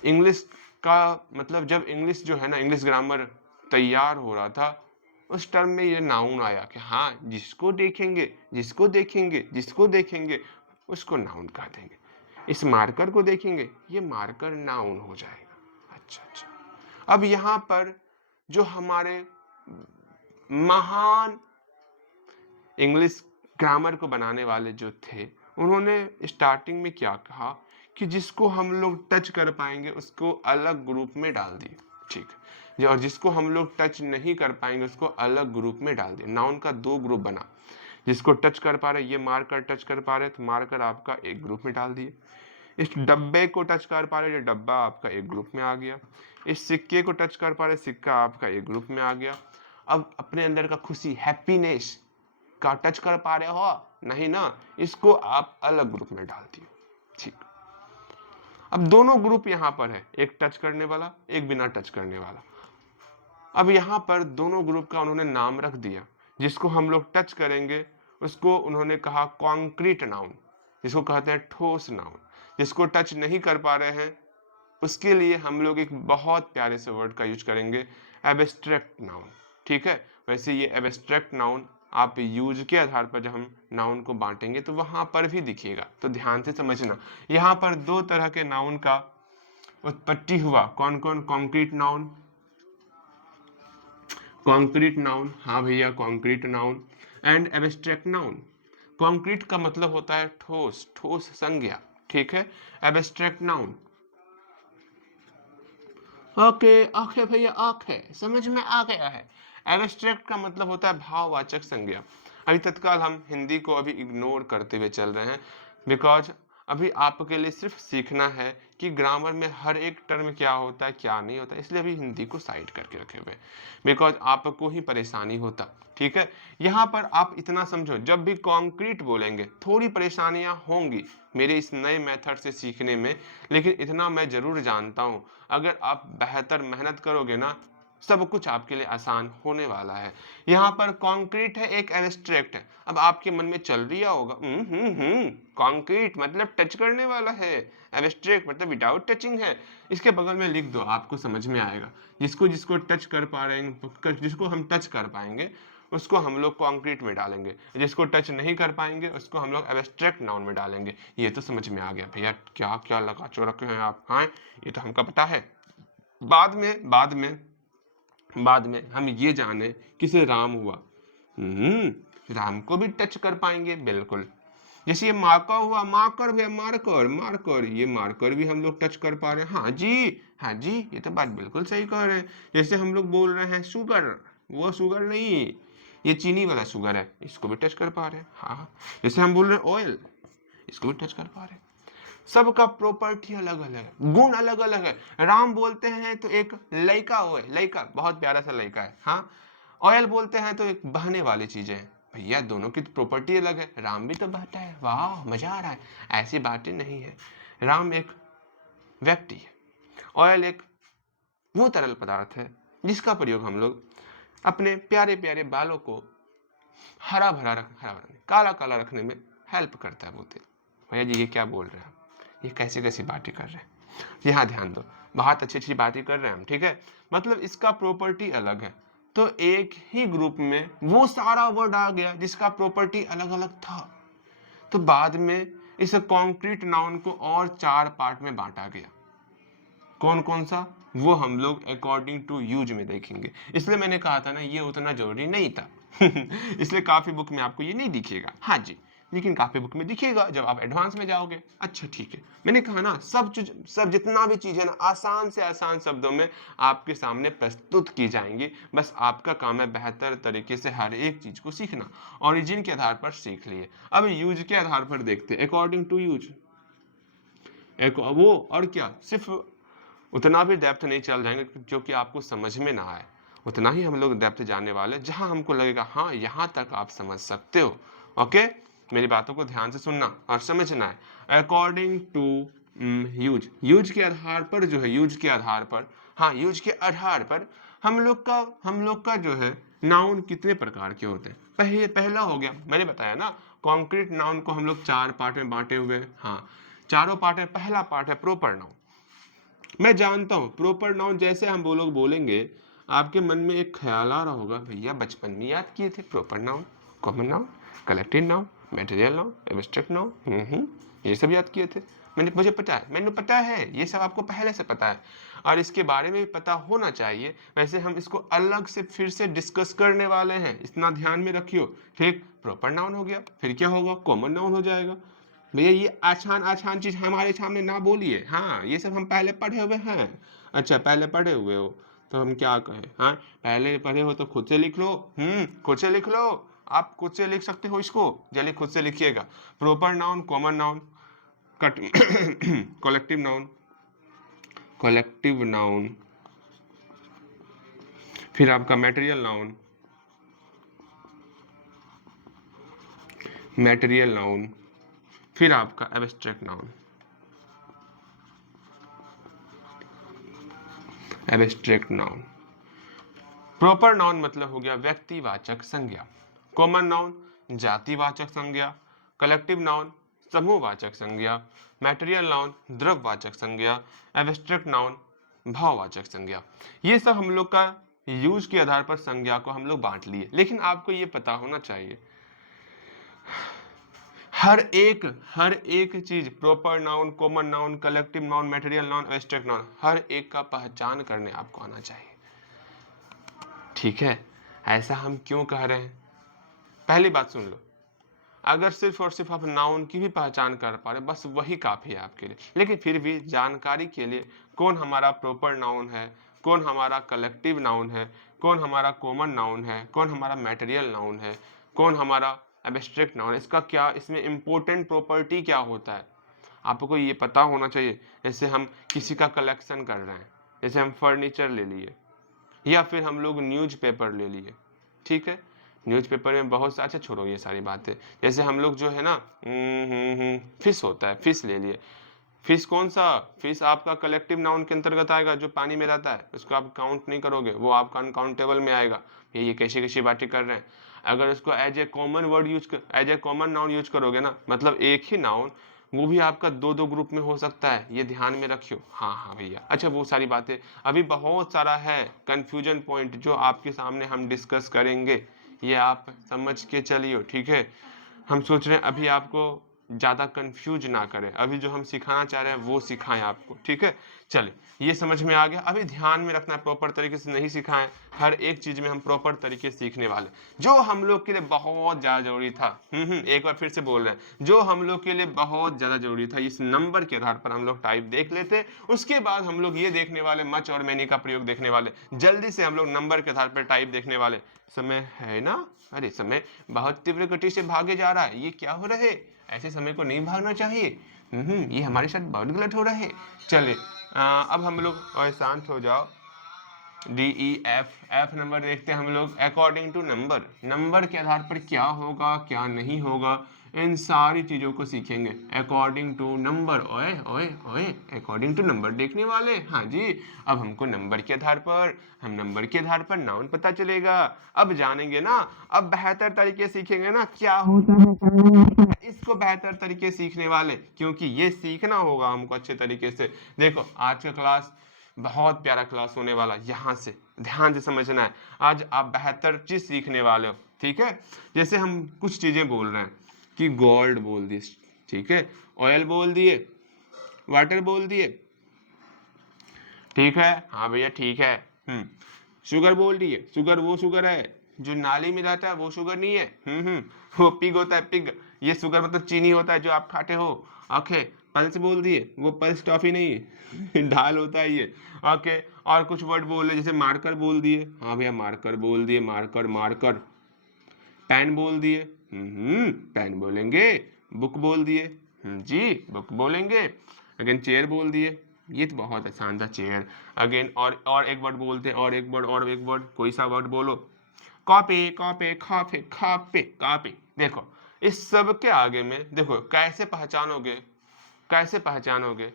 इंग्लिश का मतलब जब इंग्लिश जो है ना, इंग्लिश ग्रामर तैयार हो रहा था, उस टर्म में ये नाउन आया कि हाँ जिसको देखेंगे जिसको देखेंगे जिसको देखेंगे उसको नाउन कह देंगे, इस मार्कर को देखेंगे ये मार्कर नाउन हो जाएगा। अच्छा अच्छा, अब यहाँ पर जो हमारे महान इंग्लिश ग्रामर को बनाने वाले जो थे, उन्होंने स्टार्टिंग में क्या कहा कि जिसको हम लोग टच कर पाएंगे उसको अलग ग्रुप में डाल दिए, ठीक है, और जिसको हम लोग टच नहीं कर पाएंगे उसको अलग ग्रुप में डाल दिए। नाउन का दो ग्रुप बना, जिसको टच कर पा रहे ये मार्कर टच कर पा रहे तो मार्कर आपका एक ग्रुप में डाल दिए, इस डब्बे को टच कर पा रहे ये डब्बा आपका एक ग्रुप में आ गया, इस सिक्के को टच कर पा रहे सिक्का आपका एक ग्रुप में आ गया। अब अपने अंदर का खुशी हैप्पीनेस का टच कर पा रहे हो नहीं ना, इसको आप अलग ग्रुप में डाल दिए, ठीक। अब दोनों ग्रुप यहाँ पर है, एक टच करने वाला एक बिना टच करने वाला। अब यहाँ पर दोनों ग्रुप का उन्होंने नाम रख दिया, जिसको हम लोग टच करेंगे उसको उन्होंने कहा कॉन्क्रीट नाउन, जिसको कहते हैं ठोस नाउन। जिसको टच नहीं कर पा रहे हैं उसके लिए हम लोग एक बहुत प्यारे से वर्ड का यूज करेंगे, एब्स्ट्रैक्ट नाउन, ठीक है। वैसे ये एब्स्ट्रैक्ट नाउन आप यूज के आधार पर जब हम नाउन को बांटेंगे तो वहां पर भी दिखेगा, तो ध्यान से समझना। यहाँ पर दो तरह के नाउन का उत्पत्ति हुआ, कौन कौन? कॉन्क्रीट नाउन, कॉन्क्रीट नाउन, हाँ भैया concrete noun, and abstract noun. Concrete का मतलब होता है ठोस, ठोस संज्ञा, ठीक है। एब्स्ट्रैक्ट नाउन, ओके ओके भैया ओके, समझ में आ गया है। एब्स्ट्रैक्ट का मतलब होता है भाववाचक संज्ञा। अभी तत्काल हम हिंदी को अभी इग्नोर करते हुए चल रहे हैं, बिकॉज अभी आपके लिए सिर्फ सीखना है कि ग्रामर में हर एक टर्म क्या होता है क्या नहीं होता, इसलिए अभी हिंदी को साइड करके रखे हुए, बिकॉज आपको ही परेशानी होता, ठीक है। यहाँ पर आप इतना समझो, जब भी कॉन्क्रीट बोलेंगे थोड़ी परेशानियां होंगी मेरे इस नए मेथड से सीखने में, लेकिन इतना मैं जरूर जानता हूँ अगर आप बेहतर मेहनत करोगे ना सब कुछ आपके लिए आसान होने वाला है। यहाँ पर कॉन्क्रीट है, एक एब्स्ट्रैक्ट है। अब आपके मन में चल रहा होगा कॉन्क्रीट मतलब टच करने वाला है, एब्स्ट्रैक्ट मतलब विदाउट टचिंग है, इसके बगल में लिख दो, आपको समझ में आएगा। जिसको जिसको टच कर पा रहे हैं, जिसको हम टच कर पाएंगे उसको हम लोग कॉन्क्रीट में डालेंगे, जिसको टच नहीं कर पाएंगे उसको हम लोग एब्स्ट्रैक्ट नाउन में डालेंगे। ये तो समझ में आ गया भैया, क्या क्या लगा चो रखे हैं आप, हाँ ये तो हमको पता है। बाद में हम ये जाने किसे राम हुआ, राम को भी टच कर पाएंगे बिल्कुल। जैसे ये मार्कर हुआ, मार्कर भैया मार्कर मार्कर, ये मार्कर भी हम लोग टच कर पा रहे हैं, हाँ जी ये तो बात बिल्कुल सही कह रहे हैं। जैसे हम लोग बोल रहे हैं शुगर, वो शुगर नहीं, ये चीनी वाला शुगर है, इसको भी टच कर पा रहे हैं। हाँ, जैसे हम बोल रहे हैं ऑयल, इसको भी टच कर पा रहे हैं। सबका प्रॉपर्टी अलग अलग है, गुण अलग अलग है। राम बोलते हैं तो एक लइका हो, लइका बहुत प्यारा सा लइका है, हाँ। ऑयल बोलते हैं तो एक बहने वाली चीजें हैं। भैया दोनों की प्रॉपर्टी अलग है, राम भी तो बहता है, वाह मजा आ रहा है, ऐसी बातें नहीं है। राम एक व्यक्ति है, ऑयल एक वो तरल पदार्थ है जिसका प्रयोग हम लोग अपने प्यारे प्यारे बालों को हरा भरा काला काला रखने में हेल्प करता है वो तेल। भैया जी ये क्या बोल रहे हैं, ये कैसे कैसी बातें कर रहे हैं, यहाँ ध्यान दो, बहुत अच्छी अच्छी बातें कर रहे हैं हम, ठीक है। मतलब इसका प्रॉपर्टी अलग है, तो एक ही ग्रुप में वो सारा वर्ड आ गया जिसका प्रॉपर्टी अलग अलग था। तो बाद में इस कॉन्क्रीट नाउन को और 4 पार्ट में बांटा गया। कौन कौन सा, वो हम लोग अकॉर्डिंग टू यूज में देखेंगे। इसलिए मैंने कहा था ना ये उतना जरूरी नहीं था, इसलिए काफी बुक में आपको ये नहीं दिखेगा। हाँ जी, लेकिन काफी बुक में दिखेगा जब आप एडवांस में जाओगे। अच्छा ठीक है, मैंने कहा ना सब जितना भी चीजें ना आसान से आसान शब्दों में आपके सामने प्रस्तुत की जाएंगी। बस आपका काम है बेहतर तरीके से हर एक चीज को सीखना। ओरिजिन के आधार पर सीख लिए। अब यूज के आधार पर देखते, अकॉर्डिंग टू यूज, एक वो और क्या, सिर्फ उतना भी डेप्थ नहीं चल जाएंगे जो कि आपको समझ में ना आए, उतना ही हम लोग डेप्थ जाने वाले जहां हमको लगेगा हाँ यहाँ तक आप समझ सकते हो। ओके, मेरी बातों को ध्यान से सुनना और समझना है। अकॉर्डिंग टू यूज के आधार पर जो है, यूज के आधार पर, हाँ यूज के आधार पर हम लोग का जो है नाउन कितने प्रकार के होते हैं। पहला हो गया, मैंने बताया ना, कॉन्क्रीट नाउन को हम लोग 4 पार्ट में बांटे हुए हैं। हाँ, चारों पार्ट है। पहला पार्ट है प्रॉपर नाउन। मैं जानता हूं प्रॉपर नाउन जैसे हम वो लोग बोलेंगे, आपके मन में एक ख्याल आ रहा होगा, भैया बचपन में याद किए थे proper noun, common noun, collective noun, material noun, abstract noun, ये सब याद किए थे। मुझे पता है, मैंने पता है, ये सब आपको पहले से पता है और इसके बारे में भी पता होना चाहिए। वैसे हम इसको अलग से फिर से डिस्कस करने वाले हैं, इतना ध्यान में रखियो। ठीक, प्रॉपर नाउन हो गया, फिर क्या होगा, कॉमन नाउन हो जाएगा। भैया ये आसान आसान चीज हमारे सामने ना बोलिए, हाँ ये सब हम पहले पढ़े हुए हैं। अच्छा पहले पढ़े हुए हो तो हम क्या कहें, हाँ पहले पढ़े हो तो खुद से लिख लो। खुद से लिख लो, आप खुद से लिख सकते हो इसको, चलिए खुद से लिखिएगा। Proper noun, common noun, collective noun, collective noun, फिर आपका मटेरियल नाउन, मटेरियल नाउन, फिर आपका abstract noun, abstract noun. Proper noun मतलब हो गया व्यक्तिवाचक संज्ञा, कॉमन नाउन जातिवाचक संज्ञा, कलेक्टिव नाउन समूहवाचक संज्ञा, मटेरियल नाउन द्रव्यवाचक संज्ञा, एब्स्ट्रैक्ट नाउन भाववाचक संज्ञा। ये सब हम लोग का यूज के आधार पर संज्ञा को हम लोग बांट लिए। लेकिन आपको ये पता होना चाहिए हर एक चीज, proper noun, common noun, collective noun, material noun, abstract noun, हर एक का पहचान करने आपको आना चाहिए। ठीक है, ऐसा हम क्यों कह रहे हैं? पहली बात सुन लो, अगर सिर्फ और सिर्फ आप नाउन की भी पहचान कर पा रहे बस वही काफी है आपके लिए। लेकिन फिर भी जानकारी के लिए कौन हमारा प्रॉपर नाउन है, कौन हमारा कलेक्टिव नाउन है, कौन हमारा कॉमन नाउन है, कौन हमारा मटेरियल नाउन है, कौन हमारा एब्स्ट्रैक्ट नाउन, इसका क्या, इसमें इंपॉर्टेंट प्रॉपर्टी क्या होता है, आपको ये पता होना चाहिए। जैसे हम किसी का कलेक्शन कर रहे हैं, जैसे हम फर्नीचर ले लिए या फिर हम लोग न्यूज़पेपर ले लिए। ठीक है, न्यूज़पेपर में बहुत सा, अच्छा छोड़ो ये सारी बातें। जैसे हम लोग जो है ना, फिश होता है, फिश ले लिए। फिश कौन सा, फिश आपका कलेक्टिव नाउन के अंतर्गत आएगा, जो पानी में रहता है, उसको आप काउंट नहीं करोगे, वो आपका अनकाउंटेबल में आएगा। ये कैसी कैसी बातें कर रहे हैं। अगर उसको as a common word use कर, as a common noun use करोगे ना, मतलब एक ही नाउन, वो भी आपका दो दो ग्रुप में हो सकता है, ये ध्यान में रखियो। हाँ हाँ भैया, अच्छा वो सारी बातें अभी बहुत सारा है कंफ्यूजन पॉइंट जो आपके सामने हम डिस्कस करेंगे, ये आप समझ के चलियो। ठीक है, हम सोच रहे हैं अभी आपको ज़्यादा कंफ्यूज ना करें, अभी जो हम सिखाना चाह रहे हैं वो सिखाएं आपको। ठीक है, चले ये समझ में आ गया। अभी ध्यान में रखना है, प्रॉपर तरीके से नहीं सिखाएं, हर एक चीज में हम प्रॉपर तरीके से सीखने वाले, जो हम लोग के लिए बहुत ज़्यादा जरूरी था। एक बार फिर से बोल रहे हैं, जो हम लोग के लिए बहुत ज़्यादा जरूरी था, इस नंबर के आधार पर हम लोग टाइप देख लेते, उसके बाद हम लोग ये देखने वाले मच और मैनी का प्रयोग देखने वाले, जल्दी से हम लोग नंबर के आधार पर टाइप देखने वाले। समय है ना, अरे समय बहुत तीव्र गति से भागे जा रहा है, ये क्या हो रहा है, ऐसे समय को नहीं भागना चाहिए। ये हमारे साथ बहुत गलत हो रहा है। चले अब हम लोग, और शांत हो जाओ, एफ नंबर देखते हैं हम लोग। अकॉर्डिंग टू नंबर, नंबर के आधार पर क्या होगा क्या नहीं होगा, इन सारी चीजों को सीखेंगे। अकॉर्डिंग टू नंबर, ओए ओए ओए, अकॉर्डिंग टू नंबर देखने वाले, हाँ जी। अब हमको नंबर के आधार पर, हम नंबर के आधार पर नाउन पता चलेगा। अब जानेंगे ना, अब बेहतर तरीके सीखेंगे ना क्या होता है, इसको बेहतर तरीके सीखने वाले, क्योंकि ये सीखना होगा हमको अच्छे तरीके से। देखो आज का क्लास बहुत प्यारा क्लास होने वाला, यहाँ से ध्यान से समझना है। आज आप बेहतर चीज सीखने वाले हो। ठीक है, जैसे हम कुछ चीजें बोल रहे हैं कि गोल्ड बोल दिए, ठीक है, ऑयल बोल दिए, वाटर बोल दिए, ठीक है, हाँ भैया ठीक है। शुगर बोल दिए, शुगर वो शुगर है, जो नाली में रहता है वो शुगर नहीं है। वो पिग होता है, पिग। ये शुगर मतलब चीनी होता है जो आप खाते हो। ओके, पल्स बोल दिए, वो पल्स टॉफी नहीं है ढाल होता है ये। ओके, और कुछ वर्ड बोल रहे जैसे मार्कर बोल दिए, हाँ भैया मार्कर बोल दिए, मार्कर मार्कर। पेन बोल दिए, पेन बोलेंगे। बुक बोल दिए, जी बुक बोलेंगे। अगेन चेयर बोल दिए, ये तो बहुत आसान था, चेयर। अगेन और एक वर्ड बोलते हैं, और एक वर्ड, और एक वर्ड, कोई सा वर्ड बोलो। Copy copy copy copy copy. देखो इस सब के आगे में देखो कैसे पहचानोगे, कैसे पहचानोगे।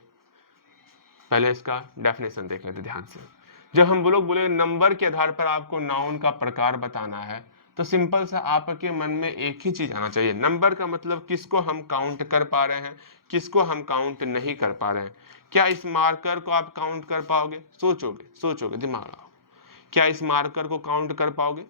पहले इसका डेफिनेशन देख लेते ध्यान से। जब हम लोग बोले नंबर के आधार पर आपको नाउन का प्रकार बताना है, तो सिंपल सा आपके मन में एक ही चीज आना चाहिए, नंबर का मतलब किसको हम काउंट कर पा रहे हैं, किसको हम काउंट नहीं कर पा रहे हैं। क्या इस मार्कर को आप काउंट कर पाओगे? सोचोगे सोचोगे, दिमाग लगाओ। क्या इस मार्कर को काउंट कर पाओगे?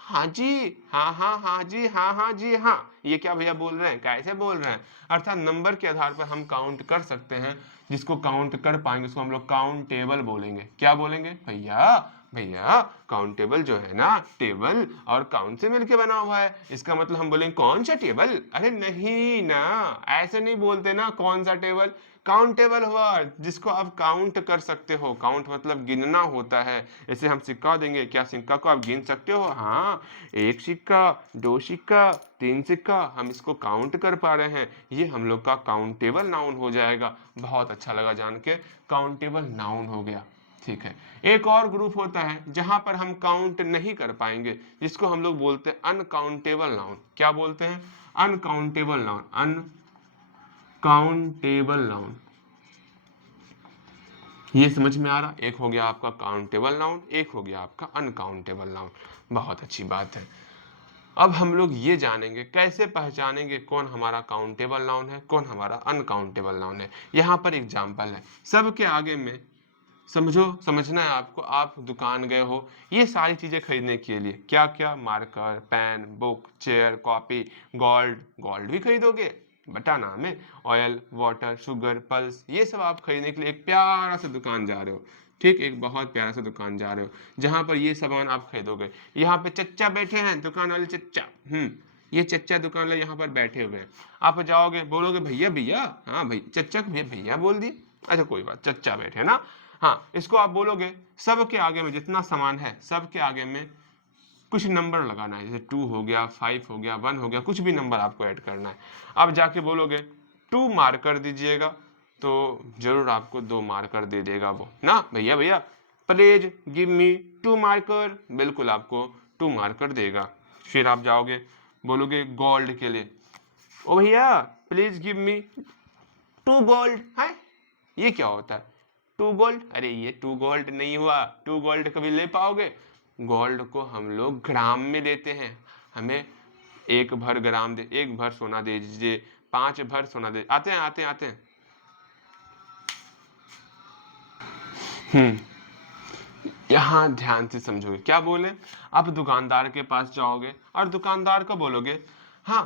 हाँ जी, हाँ हाँ हाँ जी, हाँ हाँ जी हाँ। ये क्या भैया बोल रहे हैं, कैसे बोल रहे हैं? अर्थात नंबर के आधार पर हम काउंट कर सकते हैं। जिसको काउंट कर पाएंगे उसको हम लोग काउंटेबल बोलेंगे। क्या बोलेंगे भैया? भैया काउंटेबल जो है ना, टेबल और काउंट से मिलके बना हुआ है, इसका मतलब हम बोलेंगे कौन सा टेबल? अरे नहीं ना, ऐसे नहीं बोलते ना, कौन सा टेबल, काउंटेबल हुआ जिसको आप काउंट कर सकते हो। काउंट मतलब गिनना होता है। जैसे हम सिक्का देंगे, क्या सिक्का को आप गिन सकते हो? हाँ, एक सिक्का, दो सिक्का, तीन सिक्का, हम इसको काउंट कर पा रहे हैं, ये हम लोग का काउंटेबल नाउन हो जाएगा। बहुत अच्छा लगा जान के, काउंटेबल नाउन हो गया। ठीक है, एक और ग्रुप होता है जहां पर हम काउंट नहीं कर पाएंगे, जिसको हम लोग बोलते हैं अनकाउंटेबल नाउन। क्या बोलते हैं? Uncountable noun, uncountable noun. ये समझ में आ रहा? एक हो गया आपका काउंटेबल नाउन, एक हो गया आपका अनकाउंटेबल नाउन। बहुत अच्छी बात है। अब हम लोग ये जानेंगे कैसे पहचानेंगे कौन हमारा काउंटेबल नाउन है, कौन हमारा अनकाउंटेबल नाउन है। यहाँ पर एग्जाम्पल है, सबके आगे में समझो, समझना है आपको। आप दुकान गए हो ये सारी चीजें खरीदने के लिए, क्या क्या? Marker, pen, book, chair, copy, gold. Gold भी खरीदोगे, बताना हमें। ऑयल, वाटर, शुगर, पल्स, ये सब आप खरीदने के लिए एक प्यारा सा दुकान जा रहे हो। ठीक, एक बहुत प्यारा सा दुकान जा रहे हो जहां पर ये सामान आप खरीदोगे। यहाँ पे चच्चा बैठे हैं, दुकान वाले चच्चा। ये चच्चा दुकान वाले यहाँ पर बैठे हुए हैं। आप जाओगे, बोलोगे भैया भैया, हाँ भाई, चच्चा को भैया भैया बोल दिए, अच्छा कोई बात, चच्चा बैठे ना। हाँ, इसको आप बोलोगे, सबके आगे में जितना सामान है सबके आगे में कुछ नंबर लगाना है। जैसे 2 हो गया, 5 हो गया, 1 हो गया, कुछ भी नंबर आपको ऐड करना है। आप जाके बोलोगे 2 मार्कर दीजिएगा, तो जरूर आपको 2 मार्कर दे देगा वो ना। भैया भैया प्लीज गिव मी 2 मार्कर, बिल्कुल आपको 2 मार्कर देगा। फिर आप जाओगे, बोलोगे गोल्ड के लिए, ओ भैया प्लीज गिव मी 2 गोल्ड है। ये क्या होता है? 2 गोल्ड? अरे ये 2 गोल्ड नहीं हुआ, 2 गोल्ड कभी ले पाओगे? गोल्ड को हम लोग ग्राम में लेते हैं। हमें 1 भर ग्राम दे, 1 भर सोना दे दीजिए, 5 भर सोना दे, आते हैं आते हैं आते हैं। यहाँ ध्यान से समझोगे, क्या बोले? आप दुकानदार के पास जाओगे और दुकानदार को बोलोगे, हाँ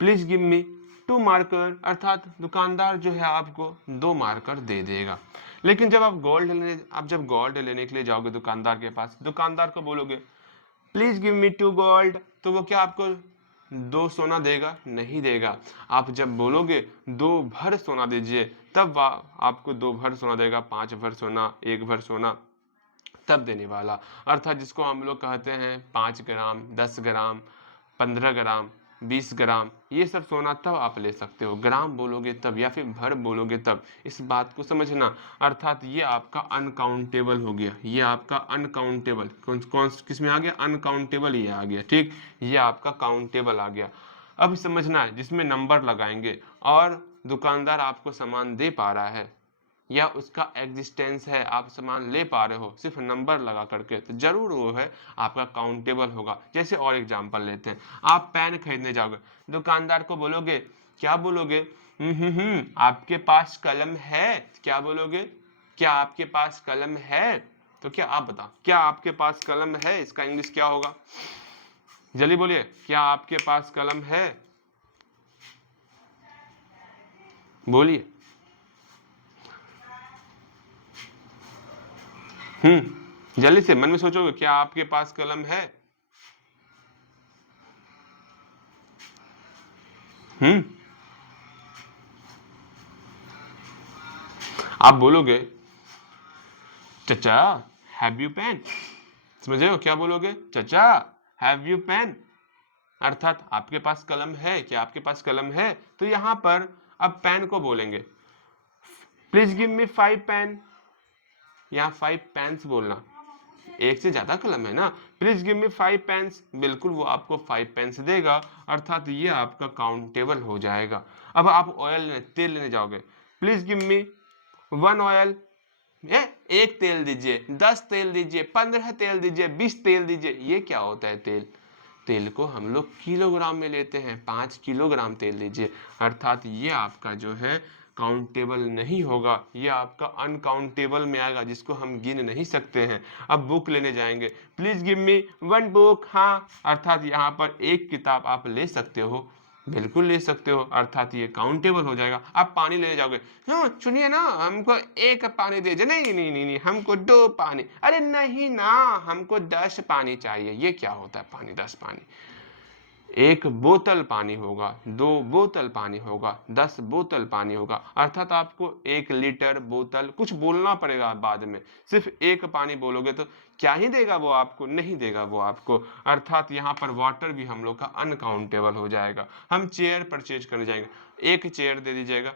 प्लीज गिव मी 2 मार्कर, अर्थात दुकानदार जो है आपको 2 मार्कर दे देगा। लेकिन जब जब गोल्ड लेने के लिए जाओगे दुकानदार के पास, दुकानदार को बोलोगे प्लीज गिव मी 2 गोल्ड, तो वो क्या आपको 2 सोना देगा? नहीं देगा। आप जब बोलोगे 2 भर सोना दीजिए, तब आपको 2 भर सोना देगा, 5 भर सोना, 1 भर सोना तब देने वाला। अर्थात जिसको हम लोग कहते हैं 5 ग्राम, 10 ग्राम, 15 ग्राम, 20 ग्राम, ये सब सोना तब आप ले सकते हो। ग्राम बोलोगे तब, या फिर भर बोलोगे तब। इस बात को समझना। अर्थात ये आपका अनकाउंटेबल हो गया, ये आपका अनकाउंटेबल कौन कौन किस में आ गया? अनकाउंटेबल ये आ गया। ठीक, ये आपका काउंटेबल आ गया। अब समझना है, जिसमें नंबर लगाएंगे और दुकानदार आपको सामान दे पा रहा है या उसका एग्जिस्टेंस है, आप सामान ले पा रहे हो सिर्फ नंबर लगा करके, तो जरूर वो है आपका काउंटेबल होगा। जैसे और एग्जांपल लेते हैं, आप पेन खरीदने जाओगे, दुकानदार को बोलोगे, क्या बोलोगे? आपके पास कलम है? क्या बोलोगे? क्या आपके पास कलम है? तो क्या आप बताओ, क्या आपके पास कलम है? इसका इंग्लिश क्या होगा? जल्दी बोलिए, क्या आपके पास कलम है? बोलिए। जल्दी से मन में सोचोगे, क्या आपके पास कलम है? आप बोलोगे चचा हैव यू पेन, समझ रहे हो क्या बोलोगे? चचा हैव यू पेन, अर्थात आपके पास कलम है क्या, आपके पास कलम है। तो यहां पर अब पेन को बोलेंगे प्लीज गिव मी 5 पेन, यहाँ 5 पेन्स बोलना, एक से ज्यादा कलम है ना, प्लीज गिव मी 5 पेन्स, बिल्कुल वो आपको 5 पेन्स देगा, अर्थात ये आपका काउंटेबल हो जाएगा। अब आप ऑयल तेल लेने जाओगे, प्लीज गिव मी 1 ऑयल, एक तेल दीजिए, 10 तेल दीजिए, 15 तेल दीजिए, 20 तेल दीजिए। ये क्या होता है तेल? तेल को हम लोग किलोग्राम में लेते हैं, 5 किलोग्राम तेल दीजिए, अर्थात ये आपका जो है काउंटेबल नहीं होगा, ये आपका अनकाउंटेबल में आएगा, जिसको हम गिन नहीं सकते हैं। अब बुक लेने जाएंगे, प्लीज गिव मी 1 बुक, हाँ, अर्थात यहाँ पर एक किताब आप ले सकते हो, बिल्कुल ले सकते हो, अर्थात ये काउंटेबल हो जाएगा। आप पानी लेने जाओगे, हाँ सुनिए ना, हमको 1 पानी दीजिए, नहीं नहीं नहीं नहीं हमको 2 पानी, अरे नहीं ना हमको 10 पानी चाहिए। ये क्या होता है पानी, 10 पानी? 1 बोतल पानी होगा, 2 बोतल पानी होगा, 10 बोतल पानी होगा, अर्थात आपको 1 लीटर बोतल कुछ बोलना पड़ेगा बाद में। सिर्फ 1 पानी बोलोगे तो क्या ही देगा वो आपको, नहीं देगा वो आपको, अर्थात यहाँ पर वाटर भी हम लोग का अनकाउंटेबल हो जाएगा। हम चेयर परचेज करने जाएंगे, 1 चेयर दे दीजिएगा,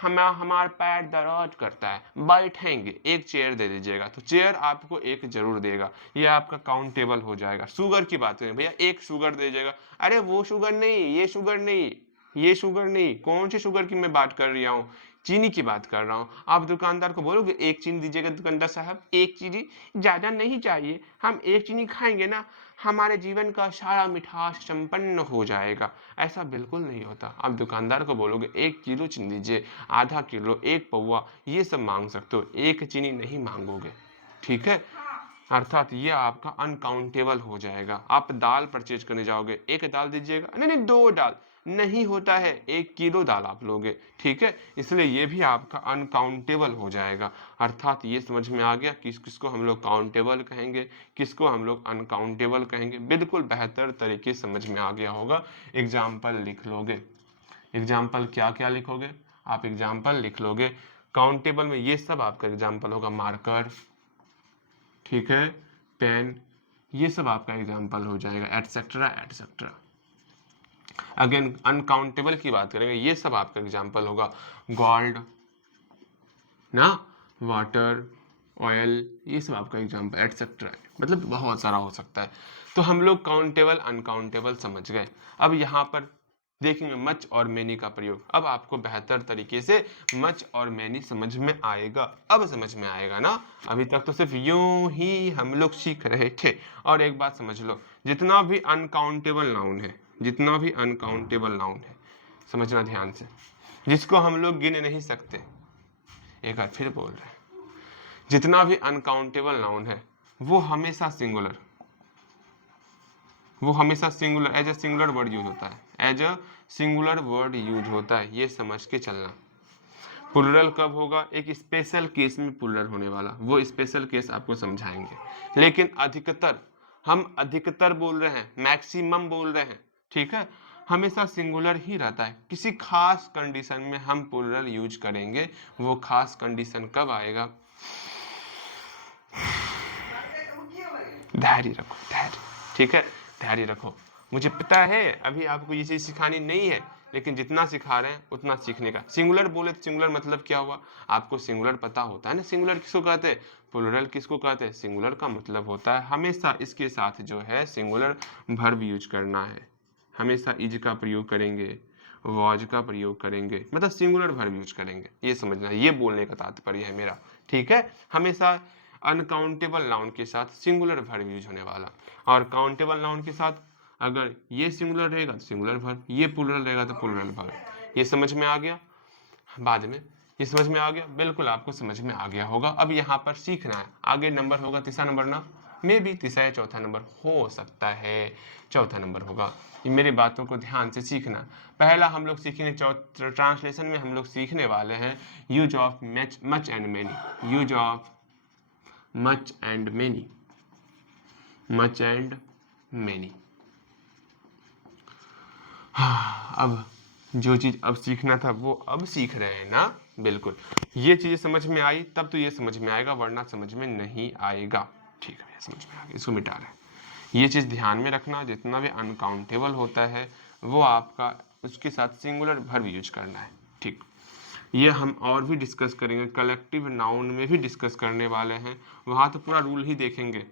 हमारा पैर दर्द करता है, बैठेंगे, 1 चेयर दे दीजिएगा, तो चेयर आपको 1 जरूर देगा, ये आपका काउंटेबल हो जाएगा। शुगर की बात करें भैया, 1 शुगर दे दीजिएगा, अरे वो शुगर नहीं, ये शुगर नहीं, ये शुगर नहीं, कौन सी शुगर की मैं बात कर रहा हूँ, चीनी की बात कर रहा हूँ। आप दुकानदार को बोलोगे 1 चीनी दीजिएगा, दुकानदार साहब 1 चीनी ज्यादा नहीं चाहिए, हम 1 चीनी खाएंगे ना हमारे जीवन का सारा मिठास संपन्न हो जाएगा। ऐसा बिल्कुल नहीं होता। आप दुकानदार को बोलोगे 1 किलो चीनी दीजिए, आधा किलो, 1 पौवा, ये सब मांग सकते हो, 1 चीनी नहीं मांगोगे, ठीक है, अर्थात ये आपका अनकाउंटेबल हो जाएगा। आप दाल परचेज करने जाओगे, 1 दाल दीजिएगा, नहीं नहीं 2 दाल, नहीं होता है, 1 किलो दाल आप लोगे, ठीक है, इसलिए ये भी आपका अनकाउंटेबल हो जाएगा। अर्थात ये समझ में आ गया किस किसको हम लोग काउंटेबल कहेंगे, किसको हम लोग अनकाउंटेबल कहेंगे, बिल्कुल बेहतर तरीके समझ में आ गया होगा। एग्जाम्पल लिख लोगे, एग्जाम्पल क्या क्या लिखोगे, आप एग्जाम्पल लिख लोगे। काउंटेबल में ये सब आपका एग्जाम्पल होगा, मार्कर, ठीक है, पेन, ये सब आपका एग्जाम्पल हो जाएगा, एटसेट्रा एटसेट्रा। अगेन अनकाउंटेबल की बात करेंगे, ये सब आपका एग्जाम्पल होगा, गोल्ड ना, वाटर, ऑयल, ये सब आपका एग्जाम्पल एटसेट्रा, मतलब बहुत सारा हो सकता है। तो हम लोग काउंटेबल अनकाउंटेबल समझ गए। अब यहाँ पर देखेंगे मच और मैनी का प्रयोग। अब आपको बेहतर तरीके से मच और मैनी समझ में आएगा, अब समझ में आएगा ना, अभी तक तो सिर्फ यूं ही हम लोग सीख रहे थे। और एक बात समझ लो, जितना भी अनकाउंटेबल नाउन है, जितना भी अनकाउंटेबल नाउन है, समझना ध्यान से, जिसको हम लोग गिन नहीं सकते, एक बार फिर बोल रहे हैं, जितना भी अनकाउंटेबल नाउन है वो हमेशा सिंगुलर, वो हमेशा singular, as a singular word use होता है, as a singular word use होता है, ये समझ के चलना। प्लुरल कब होगा? एक स्पेशल केस में प्लुरल होने वाला, वो स्पेशल केस आपको समझाएंगे। लेकिन अधिकतर, हम अधिकतर बोल रहे हैं, मैक्सिमम बोल रहे हैं, ठीक है, हमेशा सिंगुलर ही रहता है। किसी खास कंडीशन में हम प्लुरल यूज करेंगे, वो खास कंडीशन कब आएगा? धैर्य रखो, धैर्य, ठीक है, धैर्य रखो। मुझे पता है अभी आपको ये चीज सिखानी नहीं है, लेकिन जितना सिखा रहे हैं उतना सीखने का। सिंगुलर बोले तो सिंगुलर मतलब क्या हुआ, आपको सिंगुलर पता होता है ना, सिंगुलर किसको कहते हैं, प्लुरल किसको कहते हैं। सिंगुलर का मतलब होता है हमेशा इसके साथ जो है सिंगुलर वर्ब यूज करना है, हमेशा इज का प्रयोग करेंगे, वॉज का प्रयोग करेंगे, मतलब सिंगुलर वर्ब यूज करेंगे, ये समझना, ये बोलने का तात्पर्य है मेरा, ठीक है। हमेशा अनकाउंटेबल नाउन के साथ सिंगुलर वर्ब यूज होने वाला, और काउंटेबल नाउन के साथ अगर ये सिंगुलर रहेगा तो सिंगुलर वर्ब, ये प्लुरल रहेगा तो प्लुरल वर्ब। ये समझ में आ गया? बाद में ये समझ में आ गया, बिल्कुल आपको समझ में आ गया होगा। अब यहाँ पर सीखना है, आगे नंबर होगा तीसरा नंबर ना, मे भी तीसरा या चौथा नंबर हो सकता है, चौथा नंबर होगा। मेरी बातों को ध्यान से सीखना। पहला हम लोग सीखेंगे, ट्रांसलेशन में हम लोग सीखने वाले हैं use of much and many, use of much and many, much and many. अब जो चीज़ अब सीखना था वो अब सीख रहे हैं ना। बिल्कुल, ये चीज़ें समझ में आई तब तो ये समझ में आएगा, वरना समझ में नहीं आएगा। ठीक है भैया, समझ में आ गया, इसको मिटा रहे हैं। ये चीज़ ध्यान में रखना, जितना भी अनकाउंटेबल होता है वो आपका उसके साथ सिंगुलर वर्ब यूज करना है। ठीक, ये हम और भी डिस्कस करेंगे, कलेक्टिव नाउन में भी डिस्कस करने वाले हैं, वहाँ तो पूरा रूल ही देखेंगे।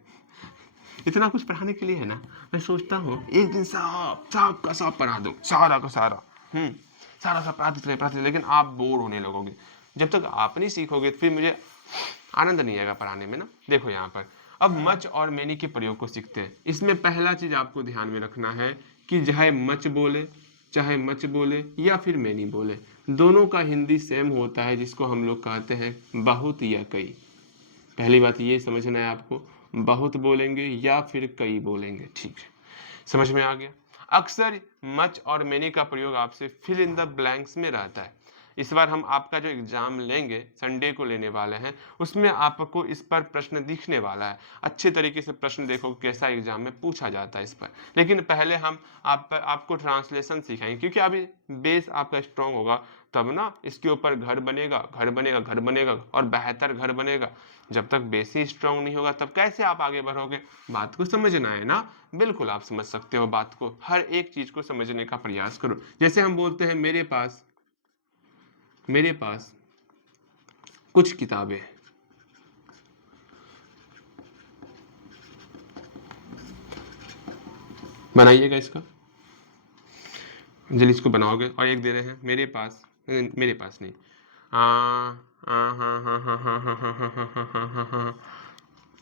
इतना कुछ पढ़ाने के लिए है ना, मैं सोचता हूँ एक दिन साफ साफ का साफ पढ़ा दूँ, सारा का सारा, सारा सा पढ़ाते चले, लेकिन आप बोर होने लगोगे। जब तक आप नहीं सीखोगे फिर मुझे आनंद नहीं आएगा पढ़ाने में ना। देखो यहाँ पर अब मच और मैनी के प्रयोग को सीखते हैं। इसमें पहला चीज आपको ध्यान में रखना है कि चाहे मच बोले या फिर मैनी बोले, दोनों का हिंदी सेम होता है, जिसको हम लोग कहते हैं बहुत या कई। पहली बात ये समझना है आपको, बहुत बोलेंगे या फिर कई बोलेंगे। ठीक है, समझ में आ गया। अक्सर मच और मैनी का प्रयोग आपसे फिल इन द ब्लैंक्स में रहता है। इस बार हम आपका जो एग्जाम लेंगे, संडे को लेने वाले हैं, उसमें आपको इस पर प्रश्न दिखने वाला है। अच्छे तरीके से प्रश्न देखो कैसा एग्जाम में पूछा जाता है इस पर। लेकिन पहले हम आपको ट्रांसलेशन सिखाएंगे, क्योंकि अभी बेस आपका स्ट्रांग होगा तब ना इसके ऊपर घर बनेगा, घर बनेगा, घर बनेगा और बेहतर घर बनेगा। जब तक बेस ही स्ट्रांग नहीं होगा तब कैसे आप आगे बढ़ोगे। बात को समझना है ना। बिल्कुल आप समझ सकते हो बात को, हर एक चीज को समझने का प्रयास करो। जैसे हम बोलते हैं मेरे पास कुछ किताबें, बनाइएगा इसका, जल्दी इसको बनाओगे। और एक दे रहे हैं मेरे पास नहीं,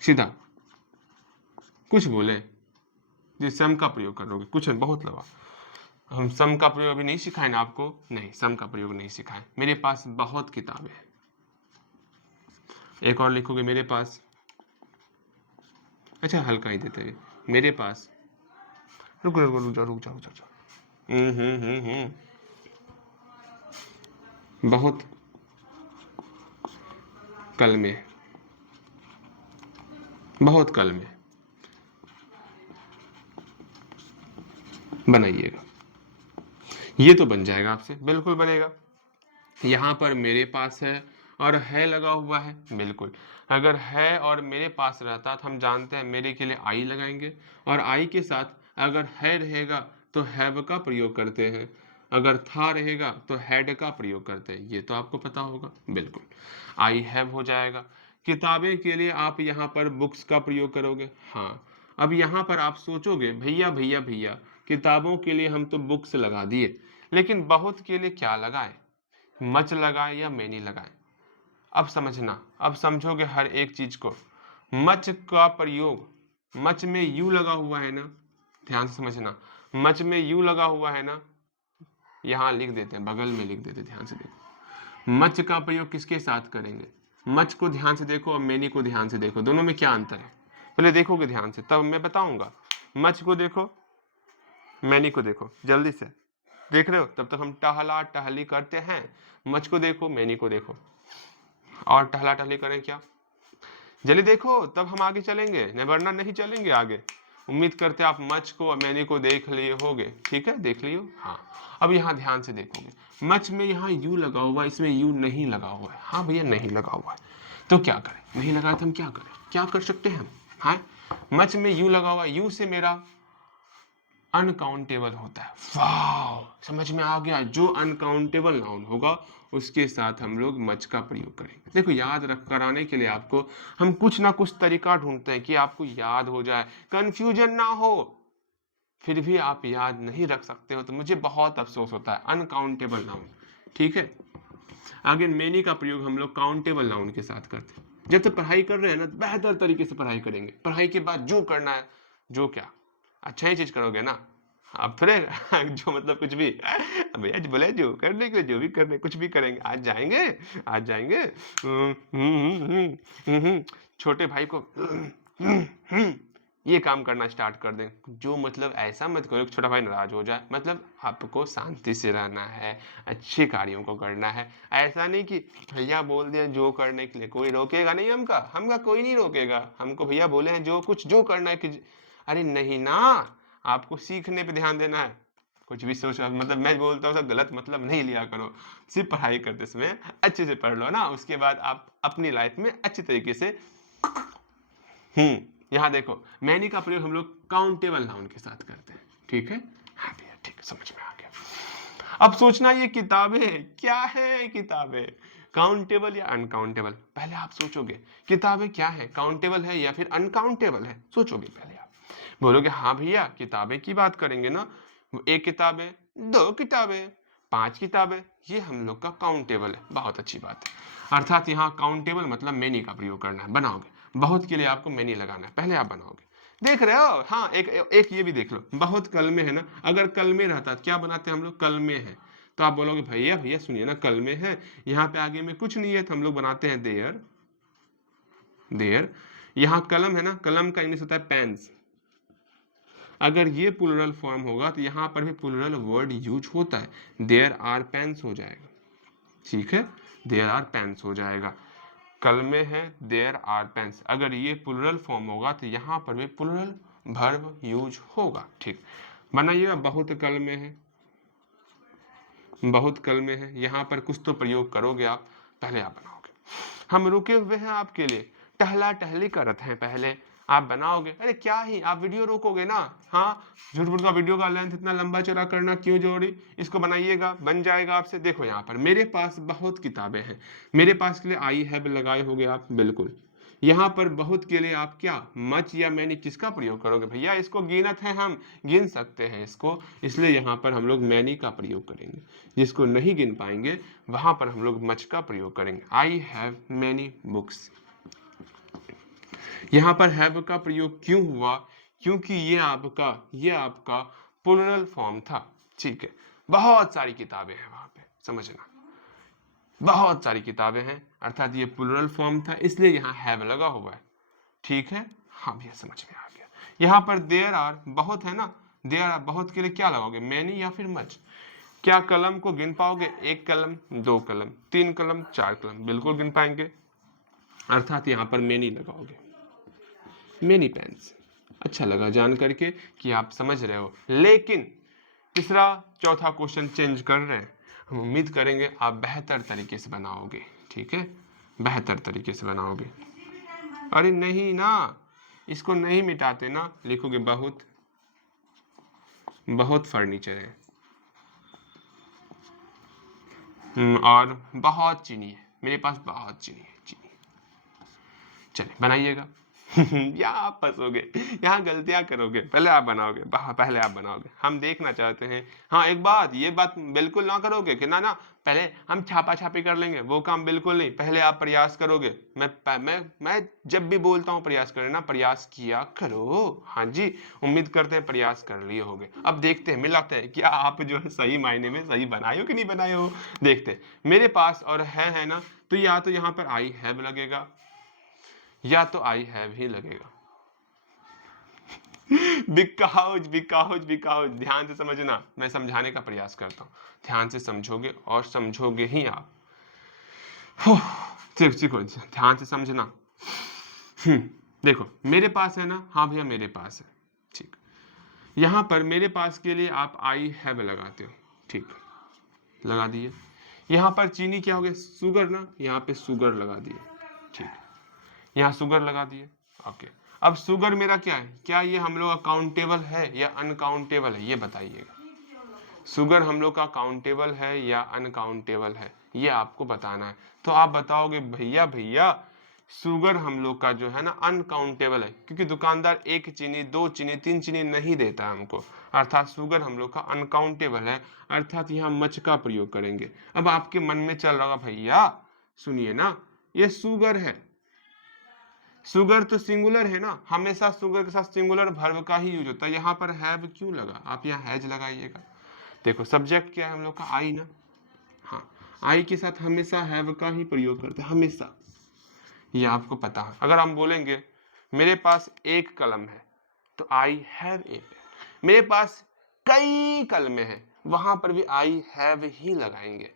सीधा कुछ बोले, जिस सम का प्रयोग करोगे, कुछ बहुत लगा। हम सम का प्रयोग अभी नहीं सिखाए ना आपको, नहीं सम का प्रयोग नहीं सिखाए। मेरे पास बहुत किताबें। एक और लिखोगे मेरे पास, अच्छा हल्का ही देते हुए, मेरे पास, रुक रुक रुक जाओ रुक जाओ रुक जाओ, बहुत कल में, बहुत कल में, बनाइएगा। ये तो बन जाएगा आपसे, बिल्कुल बनेगा। यहाँ पर मेरे पास है और है लगा हुआ है, बिल्कुल। अगर है और मेरे पास रहता तो हम जानते हैं मेरे के लिए आई लगाएंगे, और आई के साथ अगर है रहेगा तो हैव का प्रयोग करते हैं, अगर था रहेगा तो हैड का प्रयोग करते हैं। ये तो आपको पता होगा, बिल्कुल। आई हैव हो जाएगा। किताबें के लिए आप यहाँ पर बुक्स का प्रयोग करोगे। हाँ, अब यहाँ पर आप सोचोगे भैया भैया भैया, किताबों के लिए हम तो बुक्स लगा दिए, लेकिन बहुत के लिए क्या लगाए, मच लगाए या मैनी लगाए। अब समझना, अब समझोगे हर एक चीज को। मच का प्रयोग, मच में यू लगा हुआ है ना, ध्यान से समझना, मच में यू लगा हुआ है ना, यहां लिख देते हैं, बगल में लिख देते हैं, ध्यान से देखो। मच का प्रयोग किसके साथ करेंगे, मच को ध्यान से देखो और मैनी को ध्यान से देखो, दोनों में क्या अंतर है पहले देखोगे ध्यान से, तब मैं बताऊंगा। मच को देखो, मैनी को देखो, जल्दी से देख रहे हो, तब तक हम टहला टहली करते हैं। मच को देखो, मैनी को देखो, और टहला टहली करें क्या, जल्दी देखो तब हम आगे चलेंगे, वरना नहीं चलेंगे आगे। उम्मीद करते आप मच को और मैनी को देख लिए होगे, ठीक है, देख लियो। हाँ, अब यहाँ ध्यान से देखोगे, मच में यहाँ यू लगा हुआ है, इसमें यू नहीं लगा हुआ है। हाँ भैया नहीं लगा हुआ है, तो क्या करें, नहीं लगा तो हम क्या करें, क्या कर सकते हैं हम। हाँ, मच में यू लगा हुआ है, यू से मेरा अनकाउंटेबल होता है। वाह, समझ में आ गया, जो अनकाउंटेबल नाउन होगा उसके साथ हम लोग मच का प्रयोग करेंगे। देखो याद रख कराने के लिए आपको हम कुछ ना कुछ तरीका ढूंढते हैं कि आपको याद हो जाए, कंफ्यूजन ना हो। फिर भी आप याद नहीं रख सकते हो तो मुझे बहुत अफसोस होता है। अनकाउंटेबल नाउन, ठीक है। आगे मेनी का प्रयोग हम लोग काउंटेबल नाउन के साथ करते हैं। जब तक पढ़ाई कर रहे हैं ना, तो बेहतर तरीके से पढ़ाई करेंगे। पढ़ाई के बाद जो करना है, जो क्या अच्छा ही चीज करोगे ना, अब फिर जो मतलब कुछ भी भैया बोले जो करने के लिए, जो भी करने कुछ भी करेंगे, आज जाएंगे, आज जाएंगे, छोटे भाई को ये काम करना स्टार्ट कर दें। जो मतलब ऐसा मत करो कि छोटा भाई नाराज हो जाए, मतलब आपको शांति से रहना है, अच्छे कार्यों को करना है। ऐसा नहीं कि भैया बोल दिया जो करने के लिए, कोई रोकेगा नहीं हमका, हमका कोई नहीं रोकेगा। हमको भैया बोले हैं जो कुछ जो करना है कि, अरे नहीं ना, आपको सीखने पे ध्यान देना है। कुछ भी सोच, मतलब मैं बोलता हूँ सब गलत मतलब नहीं लिया करो, सिर्फ पढ़ाई करते समय अच्छे से पढ़ लो ना, उसके बाद आप अपनी लाइफ में अच्छे तरीके से। यहाँ देखो मैनी का प्रयोग हम लोग काउंटेबल नाउन के साथ करते हैं, ठीक है। हाँ भैया ठीक है, समझ में आ गया। अब सोचना ये किताबें क्या है, किताबें काउंटेबल या अनकाउंटेबल, पहले आप सोचोगे किताबें क्या है, काउंटेबल है या फिर अनकाउंटेबल है, सोचोगे पहले आप, बोलोगे हाँ भैया किताबें की बात करेंगे ना, एक किताब है, दो किताबें, 5 किताबें, ये हम लोग का काउंटेबल है, बहुत अच्छी बात है। अर्थात यहाँ काउंटेबल मतलब मेनी का प्रयोग करना है, बनाओगे, बहुत के लिए आपको मेनी लगाना है, पहले आप बनाओगे, देख रहे हो। हाँ एक ये भी देख लो, बहुत कल में है ना, अगर कल में रहता क्या बनाते हम लोग, कल में है, तो आप बोलोगे भैया भैया सुनिए ना, कल में है, यहाँ पे आगे में कुछ नहीं है, तो हम लोग बनाते हैं देयर, देयर। यहाँ कलम है ना, कलम का इंग्लिश होता है पेन्स, अगर ये प्लूरल फॉर्म होगा तो यहाँ पर भी प्लूरल वर्ड यूज होता है, देयर आर पेन्स हो जाएगा, ठीक है, देयर आर पेन्स हो जाएगा, कल में है देयर आर पेन्स, अगर ये प्लूरल फॉर्म होगा तो यहाँ पर भी प्लूरल वर्ब यूज होगा, ठीक। बनाइएगा, बहुत कल में है, बहुत कल में है, यहाँ पर कुछ तो प्रयोग करोगे आप, पहले आप बनाओगे, हम रुके हुए हैं आपके लिए, टहला टहली करते हैं, पहले आप बनाओगे, अरे क्या ही आप वीडियो रोकोगे ना, हाँ झूठ मूठ का वीडियो का लेंथ इतना लंबा चौड़ा करना क्यों जोड़ी, इसको बनाइएगा, बन जाएगा आपसे। देखो यहाँ पर मेरे पास बहुत किताबें हैं, मेरे पास के लिए आई हैव लगाए होगे आप, बिल्कुल। यहाँ पर बहुत के लिए आप क्या मच या मैनी किसका प्रयोग करोगे, भैया इसको गिनत है, हम गिन सकते हैं इसको, इसलिए यहाँ पर हम लोग मैनी का प्रयोग करेंगे, जिसको नहीं गिन पाएंगे वहां पर हम लोग मच का प्रयोग करेंगे, आई हैव मैनी बुक्स। यहाँ पर हैव का प्रयोग क्यों हुआ, क्योंकि ये आपका प्लूरल फॉर्म था, ठीक है, बहुत सारी किताबें हैं वहां पे, समझना, बहुत सारी किताबें हैं, अर्थात ये प्लूरल फॉर्म था, इसलिए यहाँ हैव लगा हुआ है, ठीक है। हाँ भैया समझ में आ गया। यहाँ पर देयर आर बहुत है ना, देयर आर बहुत के लिए क्या लगाओगे, मैनी या फिर मच, क्या कलम को गिन पाओगे, एक कलम, दो कलम, तीन कलम, चार कलम, बिल्कुल गिन पाएंगे, अर्थात यहाँ पर मैनी लगाओगे, मैनी पेन्स। अच्छा लगा जान करके कि आप समझ रहे हो, लेकिन तीसरा चौथा क्वेश्चन चेंज कर रहे हैं, हम उम्मीद करेंगे आप बेहतर तरीके से बनाओगे, ठीक है, बेहतर तरीके से बनाओगे। अरे नहीं ना, इसको नहीं मिटाते ना, लिखोगे बहुत, बहुत फर्नीचर है, और बहुत चीनी है, मेरे पास बहुत चीनी है, चीनी, चलिए बनाइएगा। यहाँ आप फंसोगे, यहाँ गलतियां करोगे, पहले आप बनाओगे, पहले आप बनाओगे, हम देखना चाहते हैं। हाँ एक बात, ये बात बिल्कुल ना करोगे कि ना ना पहले हम छापा छापी कर लेंगे, वो काम बिल्कुल नहीं, पहले आप प्रयास करोगे, मैं जब भी बोलता हूँ प्रयास करें ना, प्रयास किया करो, हाँ जी, उम्मीद करते हैं प्रयास कर लिए होगे। अब देखते हैं, मिलाते हैं क्या आप जो है सही मायने में सही बनाए हो कि नहीं बनाए हो, देखते हैं। मेरे पास और है ना, तो या तो यहाँ पर आई हैव लगेगा या तो आई हैव ही लगेगा। बिकॉज बिकॉज बिकॉज ध्यान से समझना, मैं समझाने का प्रयास करता हूं, ध्यान से समझोगे और समझोगे ही आप, सीखो ध्यान से समझना। देखो मेरे पास है ना, हाँ भैया मेरे पास है, ठीक, यहां पर मेरे पास के लिए आप आई हैव लगाते हो, ठीक, लगा दिए। यहां पर चीनी क्या हो गया, सुगर ना, यहाँ पे सुगर लगा दिए, ठीक, यहाँ सुगर लगा दिए, ओके। अब सुगर मेरा क्या है, क्या ये हम लोग का काउंटेबल है या अनकाउंटेबल है, ये बताइएगा, सुगर हम लोग का काउंटेबल है या अनकाउंटेबल है, ये आपको बताना है। तो आप बताओगे भैया भैया सुगर हम लोग का जो है ना अनकाउंटेबल है, क्योंकि दुकानदार एक चीनी, दो चीनी, तीन चीनी नहीं देता हमको, अर्थात सुगर हम लोग का अनकाउंटेबल है, अर्थात यहाँ मच का प्रयोग करेंगे। अब आपके मन में चल रहा भैया सुनिए ना, ये सुगर है, सुगर तो सिंगुलर है ना, हमेशा सुगर के साथ सिंगुलर वर्ब का ही यूज होता है, यहाँ पर हैव क्यों लगा, आप यहाँ हैज लगाइएगा। देखो सब्जेक्ट क्या है हम लोग का, आई ना, हाँ आई के साथ हमेशा हैव का ही प्रयोग करते हैं, हमेशा, ये आपको पता है। अगर हम बोलेंगे मेरे पास एक कलम है, तो आई हैव ए पेन, मेरे पास कई कलमें हैं, वहां पर भी आई हैव ही लगाएंगे,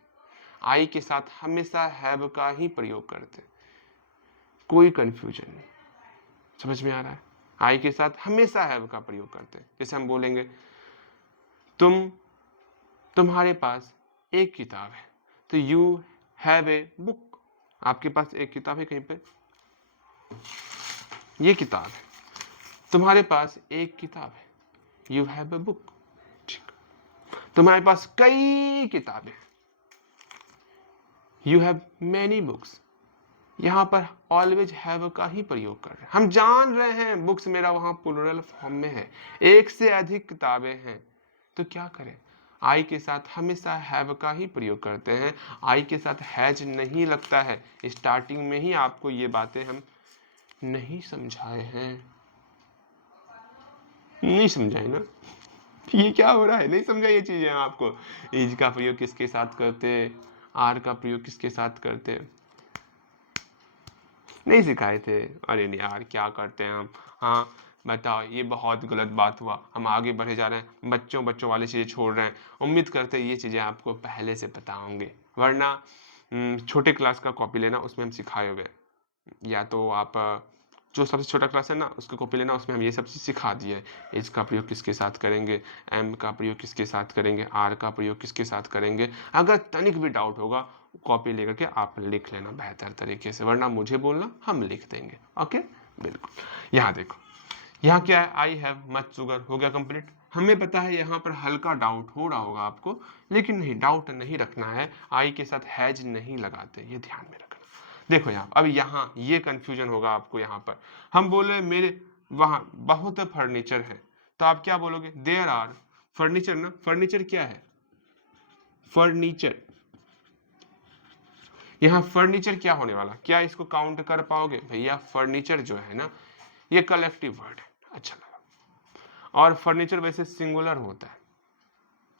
आई के साथ हमेशा हैव का ही प्रयोग करते हैं, कोई कंफ्यूजन नहीं, समझ में आ रहा है, आई के साथ हमेशा हैव का प्रयोग करते हैं। जैसे हम बोलेंगे तुम तुम्हारे पास एक किताब है, तो यू हैव ए बुक। आपके पास एक किताब है कहीं पे, ये किताब है, तुम्हारे पास एक किताब है, यू हैव ए बुक। ठीक, तुम्हारे पास कई किताबें, यू हैव मैनी बुक्स। यहां पर ऑलवेज हैव का ही प्रयोग कर रहे हैं। हम जान रहे हैं बुक्स मेरा वहां प्लूरल फॉर्म में है, एक से अधिक किताबें हैं, तो क्या करें, आई के साथ हमेशा हैव का ही प्रयोग करते हैं, आई के साथ हैज नहीं लगता है। स्टार्टिंग में ही आपको ये बातें हम नहीं समझाए हैं, नहीं समझाए ना, ये क्या हो रहा है, नहीं समझा ये चीजें आपको। इज का प्रयोग किसके साथ करते, आर का प्रयोग किसके साथ करते, नहीं सिखाए थे। अरे नहीं यार, क्या करते हैं हम। हाँ बताओ, ये बहुत गलत बात हुआ, हम आगे बढ़े जा रहे हैं, बच्चों बच्चों वाली चीज़ें छोड़ रहे हैं। उम्मीद करते हैं ये चीज़ें आपको पहले से पता होंगे, वरना छोटे क्लास का कॉपी लेना, उसमें हम सिखाए हुए, या तो आप जो सबसे छोटा क्लास है ना उसको कॉपी लेना, उसमें हम ये सब चीज़ सिखा दिए है। इज का प्रयोग किसके साथ करेंगे, एम का प्रयोग किसके साथ करेंगे, आर का प्रयोग किसके साथ करेंगे। अगर तनिक भी डाउट होगा, कॉपी लेकर के आप लिख लेना बेहतर तरीके से, वरना मुझे बोलना, हम लिख देंगे। ओके, बिल्कुल। यहाँ देखो, यहाँ क्या है, आई हैव मच शुगर, हो गया कंप्लीट। हमें पता है यहाँ पर हल्का डाउट हो रहा होगा आपको, लेकिन नहीं, डाउट नहीं रखना है, आई के साथ हैज नहीं लगाते, ये ध्यान में रखना। देखो यहाँ, अब यहाँ ये कंफ्यूजन होगा आपको। यहाँ पर हम बोले मेरे वहां बहुत फर्नीचर है, तो आप क्या बोलोगे, देयर आर फर्नीचर ना, फर्नीचर क्या है, फर्नीचर। यहाँ फर्नीचर क्या होने वाला, क्या इसको काउंट कर पाओगे भैया, फर्नीचर जो है ना ये कलेक्टिव वर्ड है। अच्छा लगा, और फर्नीचर वैसे सिंगुलर होता है,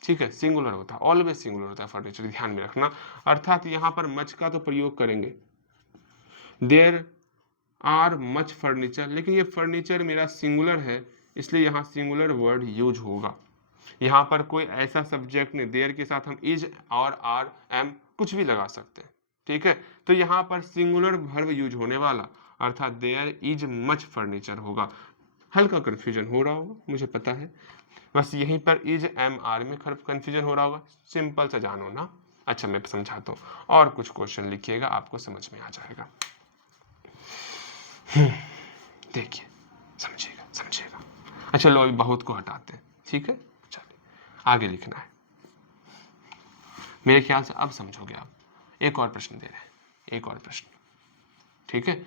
ठीक है, सिंगुलर होता है, ऑलवेज सिंगुलर होता है फर्नीचर, ध्यान में रखना। अर्थात यहाँ पर मच का तो प्रयोग करेंगे, देयर आर मच फर्नीचर, लेकिन ये फर्नीचर मेरा सिंगुलर है, इसलिए यहाँ सिंगुलर वर्ड यूज होगा। यहाँ पर कोई ऐसा सब्जेक्ट नहीं, देयर के साथ हम इज और आर एम कुछ भी लगा सकते हैं, ठीक है। तो यहाँ पर सिंगुलर वर्ब यूज होने वाला, अर्थात देयर इज मच फर्नीचर होगा। हल्का कंफ्यूजन हो रहा होगा, मुझे पता है, बस यहीं पर इज एम आर में कंफ्यूजन हो रहा होगा, सिंपल सा जानो ना। अच्छा मैं समझाता हूँ, और कुछ क्वेश्चन लिखिएगा, आपको समझ में आ जाएगा। देखिए, समझिएगा समझिएगा। अच्छा लो, अभी बहुत को हटाते हैं, ठीक है, चलिए आगे लिखना है। मेरे ख्याल से अब समझोगे आप। एक और प्रश्न दे रहे हैं, एक और प्रश्न, ठीक है।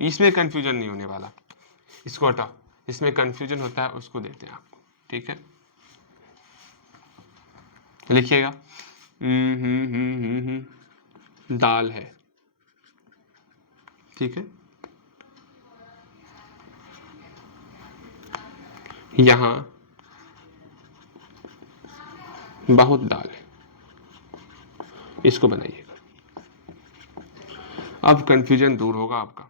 इसमें कंफ्यूजन नहीं होने वाला, इसको हटाओ, इसमें कंफ्यूजन होता है उसको देते हैं आपको, ठीक है। लिखिएगा, दाल है, ठीक है, यहां बहुत दाल है, इसको बनाइएगा। अब कंफ्यूजन दूर होगा आपका,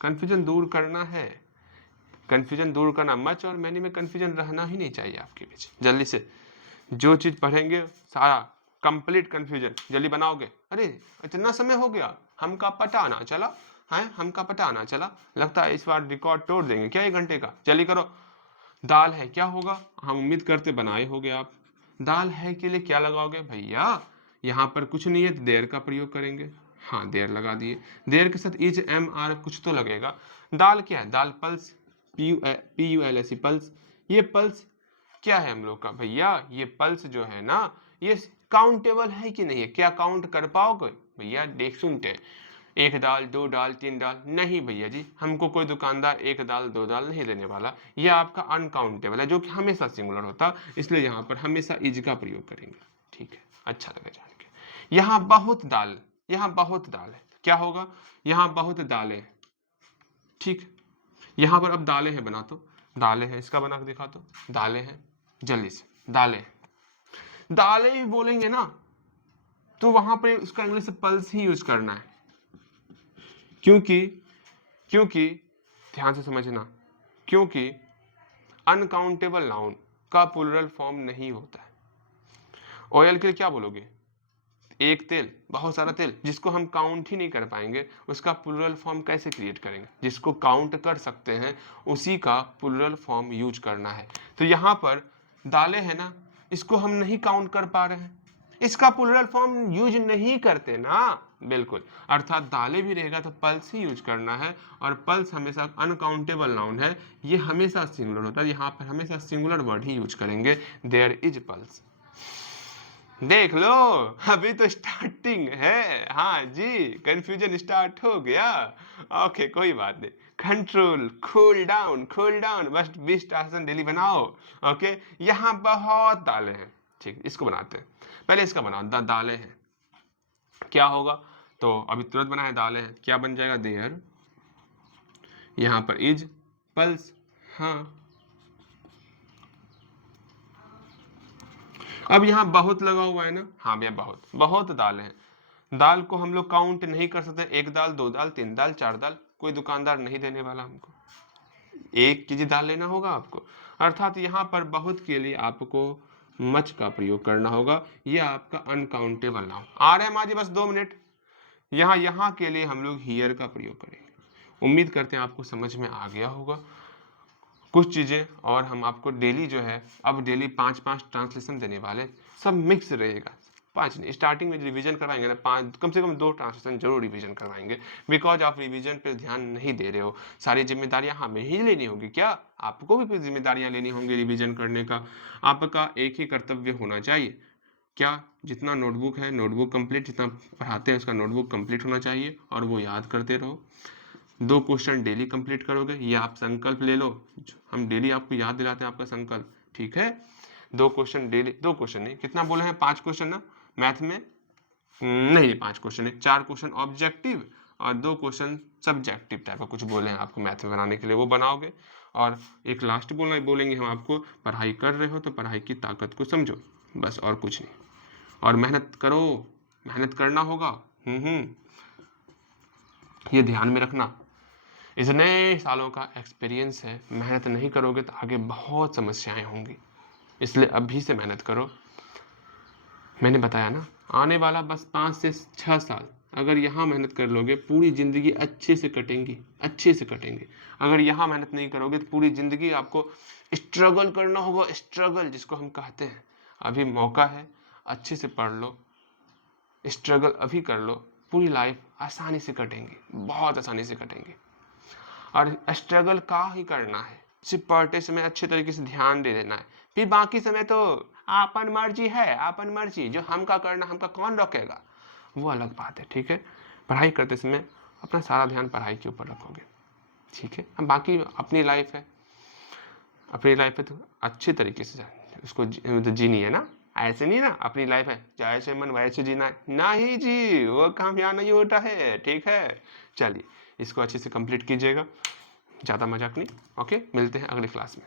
कंफ्यूजन दूर करना है, कंफ्यूजन दूर करना, मच और मैनी में कंफ्यूजन रहना ही नहीं चाहिए आपके बीच। जल्दी से जो चीज पढ़ेंगे सारा कंप्लीट कंफ्यूजन जल्दी बनाओगे। अरे इतना समय हो गया, हमका पता आना चला है, हमका पता आना चला, लगता है इस बार रिकॉर्ड तोड़ देंगे क्या 1 घंटे का। जल्दी करो, दाल है क्या होगा, हम उम्मीद करते बनाए होगे आप। दाल है के लिए क्या लगाओगे भैया, यहाँ पर कुछ नहीं है, देर का प्रयोग करेंगे, हाँ देर लगा दिए, देर के साथ इज एम आर कुछ तो लगेगा। दाल क्या है, दाल pulse, P U L S E pulse, ये पल्स क्या है हम लोग का भैया, ये पल्स जो है ना ये काउंटेबल है कि नहीं है, क्या काउंट कर पाओगे भैया। देख सुनते हैं, 1 दाल 2 दाल 3 दाल, नहीं भैया जी, हमको कोई दुकानदार 1 दाल 2 दाल नहीं देने वाला, ये आपका अनकाउंटेबल है जो कि हमेशा सिंगुलर होता, इसलिए यहाँ पर हमेशा इज का प्रयोग करेंगे, ठीक है। अच्छा लगा जान के। यहाँ बहुत दाल, यहाँ बहुत दाल है, क्या होगा, यहाँ बहुत दालें, ठीक। यहाँ पर अब दालें हैं, बना तो दालें हैं, इसका बना के दिखा तो, दालें हैं, जल्दी से दालें, दालें ही बोलेंगे ना, तो वहां पर उसका इंग्लिश से पल्स ही यूज करना है, क्योंकि क्योंकि ध्यान से समझना, क्योंकि अनकाउंटेबल नाउन का प्लूरल फॉर्म नहीं होता है। ऑयल के लिए क्या बोलोगे, एक तेल, बहुत सारा तेल, जिसको हम काउंट ही नहीं कर पाएंगे उसका प्लूरल फॉर्म कैसे क्रिएट करेंगे, जिसको काउंट कर सकते हैं उसी का प्लूरल फॉर्म यूज करना है। तो यहाँ पर दालें है ना, इसको हम नहीं काउंट कर पा रहे हैं, इसका प्लूरल फॉर्म यूज नहीं करते ना, बिल्कुल। अर्थात दालें भी रहेगा तो पल्स ही यूज करना है, और पल्स हमेशा अनकाउंटेबल नाउन है, ये हमेशा सिंगुलर होता है, यहाँ पर हमेशा सिंगुलर वर्ड ही यूज करेंगे, देयर इज पल्स। देख लो, अभी तो स्टार्टिंग है, हाँ जी, कंफ्यूजन स्टार्ट हो गया। ओके, कोई बात नहीं, कंट्रोल, कूल डाउन, बस 20 आसन डेली बनाओ। ओके, यहाँ बहुत दालें हैं, ठीक, इसको बनाते हैं, पहले इसका बनाओ, दालें हैं, क्या होगा, तो अभी तुरंत बनाए, दालें हैं, क्या बन जाएगा, देयर, यहाँ पर इज पल्स, हाँ। अब यहाँ बहुत लगा हुआ है ना, हाँ भैया, बहुत दाल है, दाल को हम लोग काउंट नहीं कर सकते, 1 दाल, 2 दाल, 3 दाल, 4 दाल, कोई दुकानदार नहीं देने वाला हमको, 1 केजी दाल लेना होगा आपको, अर्थात यहाँ पर बहुत के लिए आपको मच का प्रयोग करना होगा, ये आपका अनकाउंटेबल नाउन। आ रहे हैं माँ जी, बस 2 मिनट, यहाँ के लिए हम लोग हियर का प्रयोग करेंगे। उम्मीद करते हैं आपको समझ में आ गया होगा कुछ चीज़ें, और हम आपको डेली जो है, अब डेली 5-5 ट्रांसलेशन देने वाले, सब मिक्स रहेगा, 5 नहीं, स्टार्टिंग में रिवीजन करवाएंगे ना, 5 कम से कम 2 ट्रांसलेशन जरूर रिवीजन करवाएंगे, बिकॉज आप रिवीजन पे ध्यान नहीं दे रहे हो, सारी जिम्मेदारियां हमें ही लेनी होगी, क्या आपको भी कुछ जिम्मेदारियां लेनी होंगी रिवीजन करने का, आपका एक ही कर्तव्य होना चाहिए, क्या, जितना नोटबुक है नोटबुक कंप्लीट, जितना पढ़ाते हैं उसका नोटबुक कंप्लीट होना चाहिए, और वो याद करते रहो, 2 क्वेश्चन डेली कंप्लीट करोगे, ये आप संकल्प ले लो, हम डेली आपको याद दिलाते हैं आपका संकल्प, ठीक है, 2 क्वेश्चन डेली, 2 क्वेश्चन नहीं, कितना बोले हैं, 5 क्वेश्चन ना मैथ में, नहीं 5 क्वेश्चन नहीं, 4 क्वेश्चन ऑब्जेक्टिव और 2 क्वेश्चन सब्जेक्टिव टाइप का कुछ बोले हैं आपको मैथ में बनाने के लिए, वो बनाओगे, और एक लास्ट बोलेंगे हम आपको, पढ़ाई कर रहे हो तो पढ़ाई की ताकत को समझो, बस, और कुछ नहीं, और मेहनत करो, मेहनत करना होगा, ये ध्यान में रखना, इतने सालों का एक्सपीरियंस है, मेहनत नहीं करोगे तो आगे बहुत समस्याएं होंगी, इसलिए अभी से मेहनत करो। मैंने बताया ना, आने वाला बस 5 से 6 साल अगर यहाँ मेहनत कर लोगे, पूरी ज़िंदगी अच्छे से कटेंगी, अच्छे से कटेंगे। अगर यहाँ मेहनत नहीं करोगे तो पूरी ज़िंदगी आपको स्ट्रगल करना होगा, स्ट्रगल जिसको हम कहते हैं। अभी मौका है, अच्छे से पढ़ लो, स्ट्रगल अभी कर लो, पूरी लाइफ आसानी से कटेंगी, बहुत आसानी से कटेंगी। और स्ट्रगल का ही करना है, सिर्फ पढ़ते समय अच्छे तरीके से ध्यान दे देना है, फिर बाकी समय तो आपन मर्जी है, आपन मर्जी, जो हमका करना हमका कौन रोकेगा, वो अलग बात है, ठीक है। पढ़ाई करते समय अपना सारा ध्यान पढ़ाई के ऊपर रखोगे, ठीक है। अब बाकी अपनी लाइफ है, अपनी लाइफ है तो अच्छे तरीके से उसको तो जीनी है ना, ऐसे नहीं ना, अपनी लाइफ है जैसे मन वैसे जीना है, नहीं जी, वो काम यहाँ नहीं होता है, ठीक है। चलिए, इसको अच्छे से कंप्लीट कीजिएगा, ज़्यादा मजाक नहीं, ओके, मिलते हैं अगली क्लास में।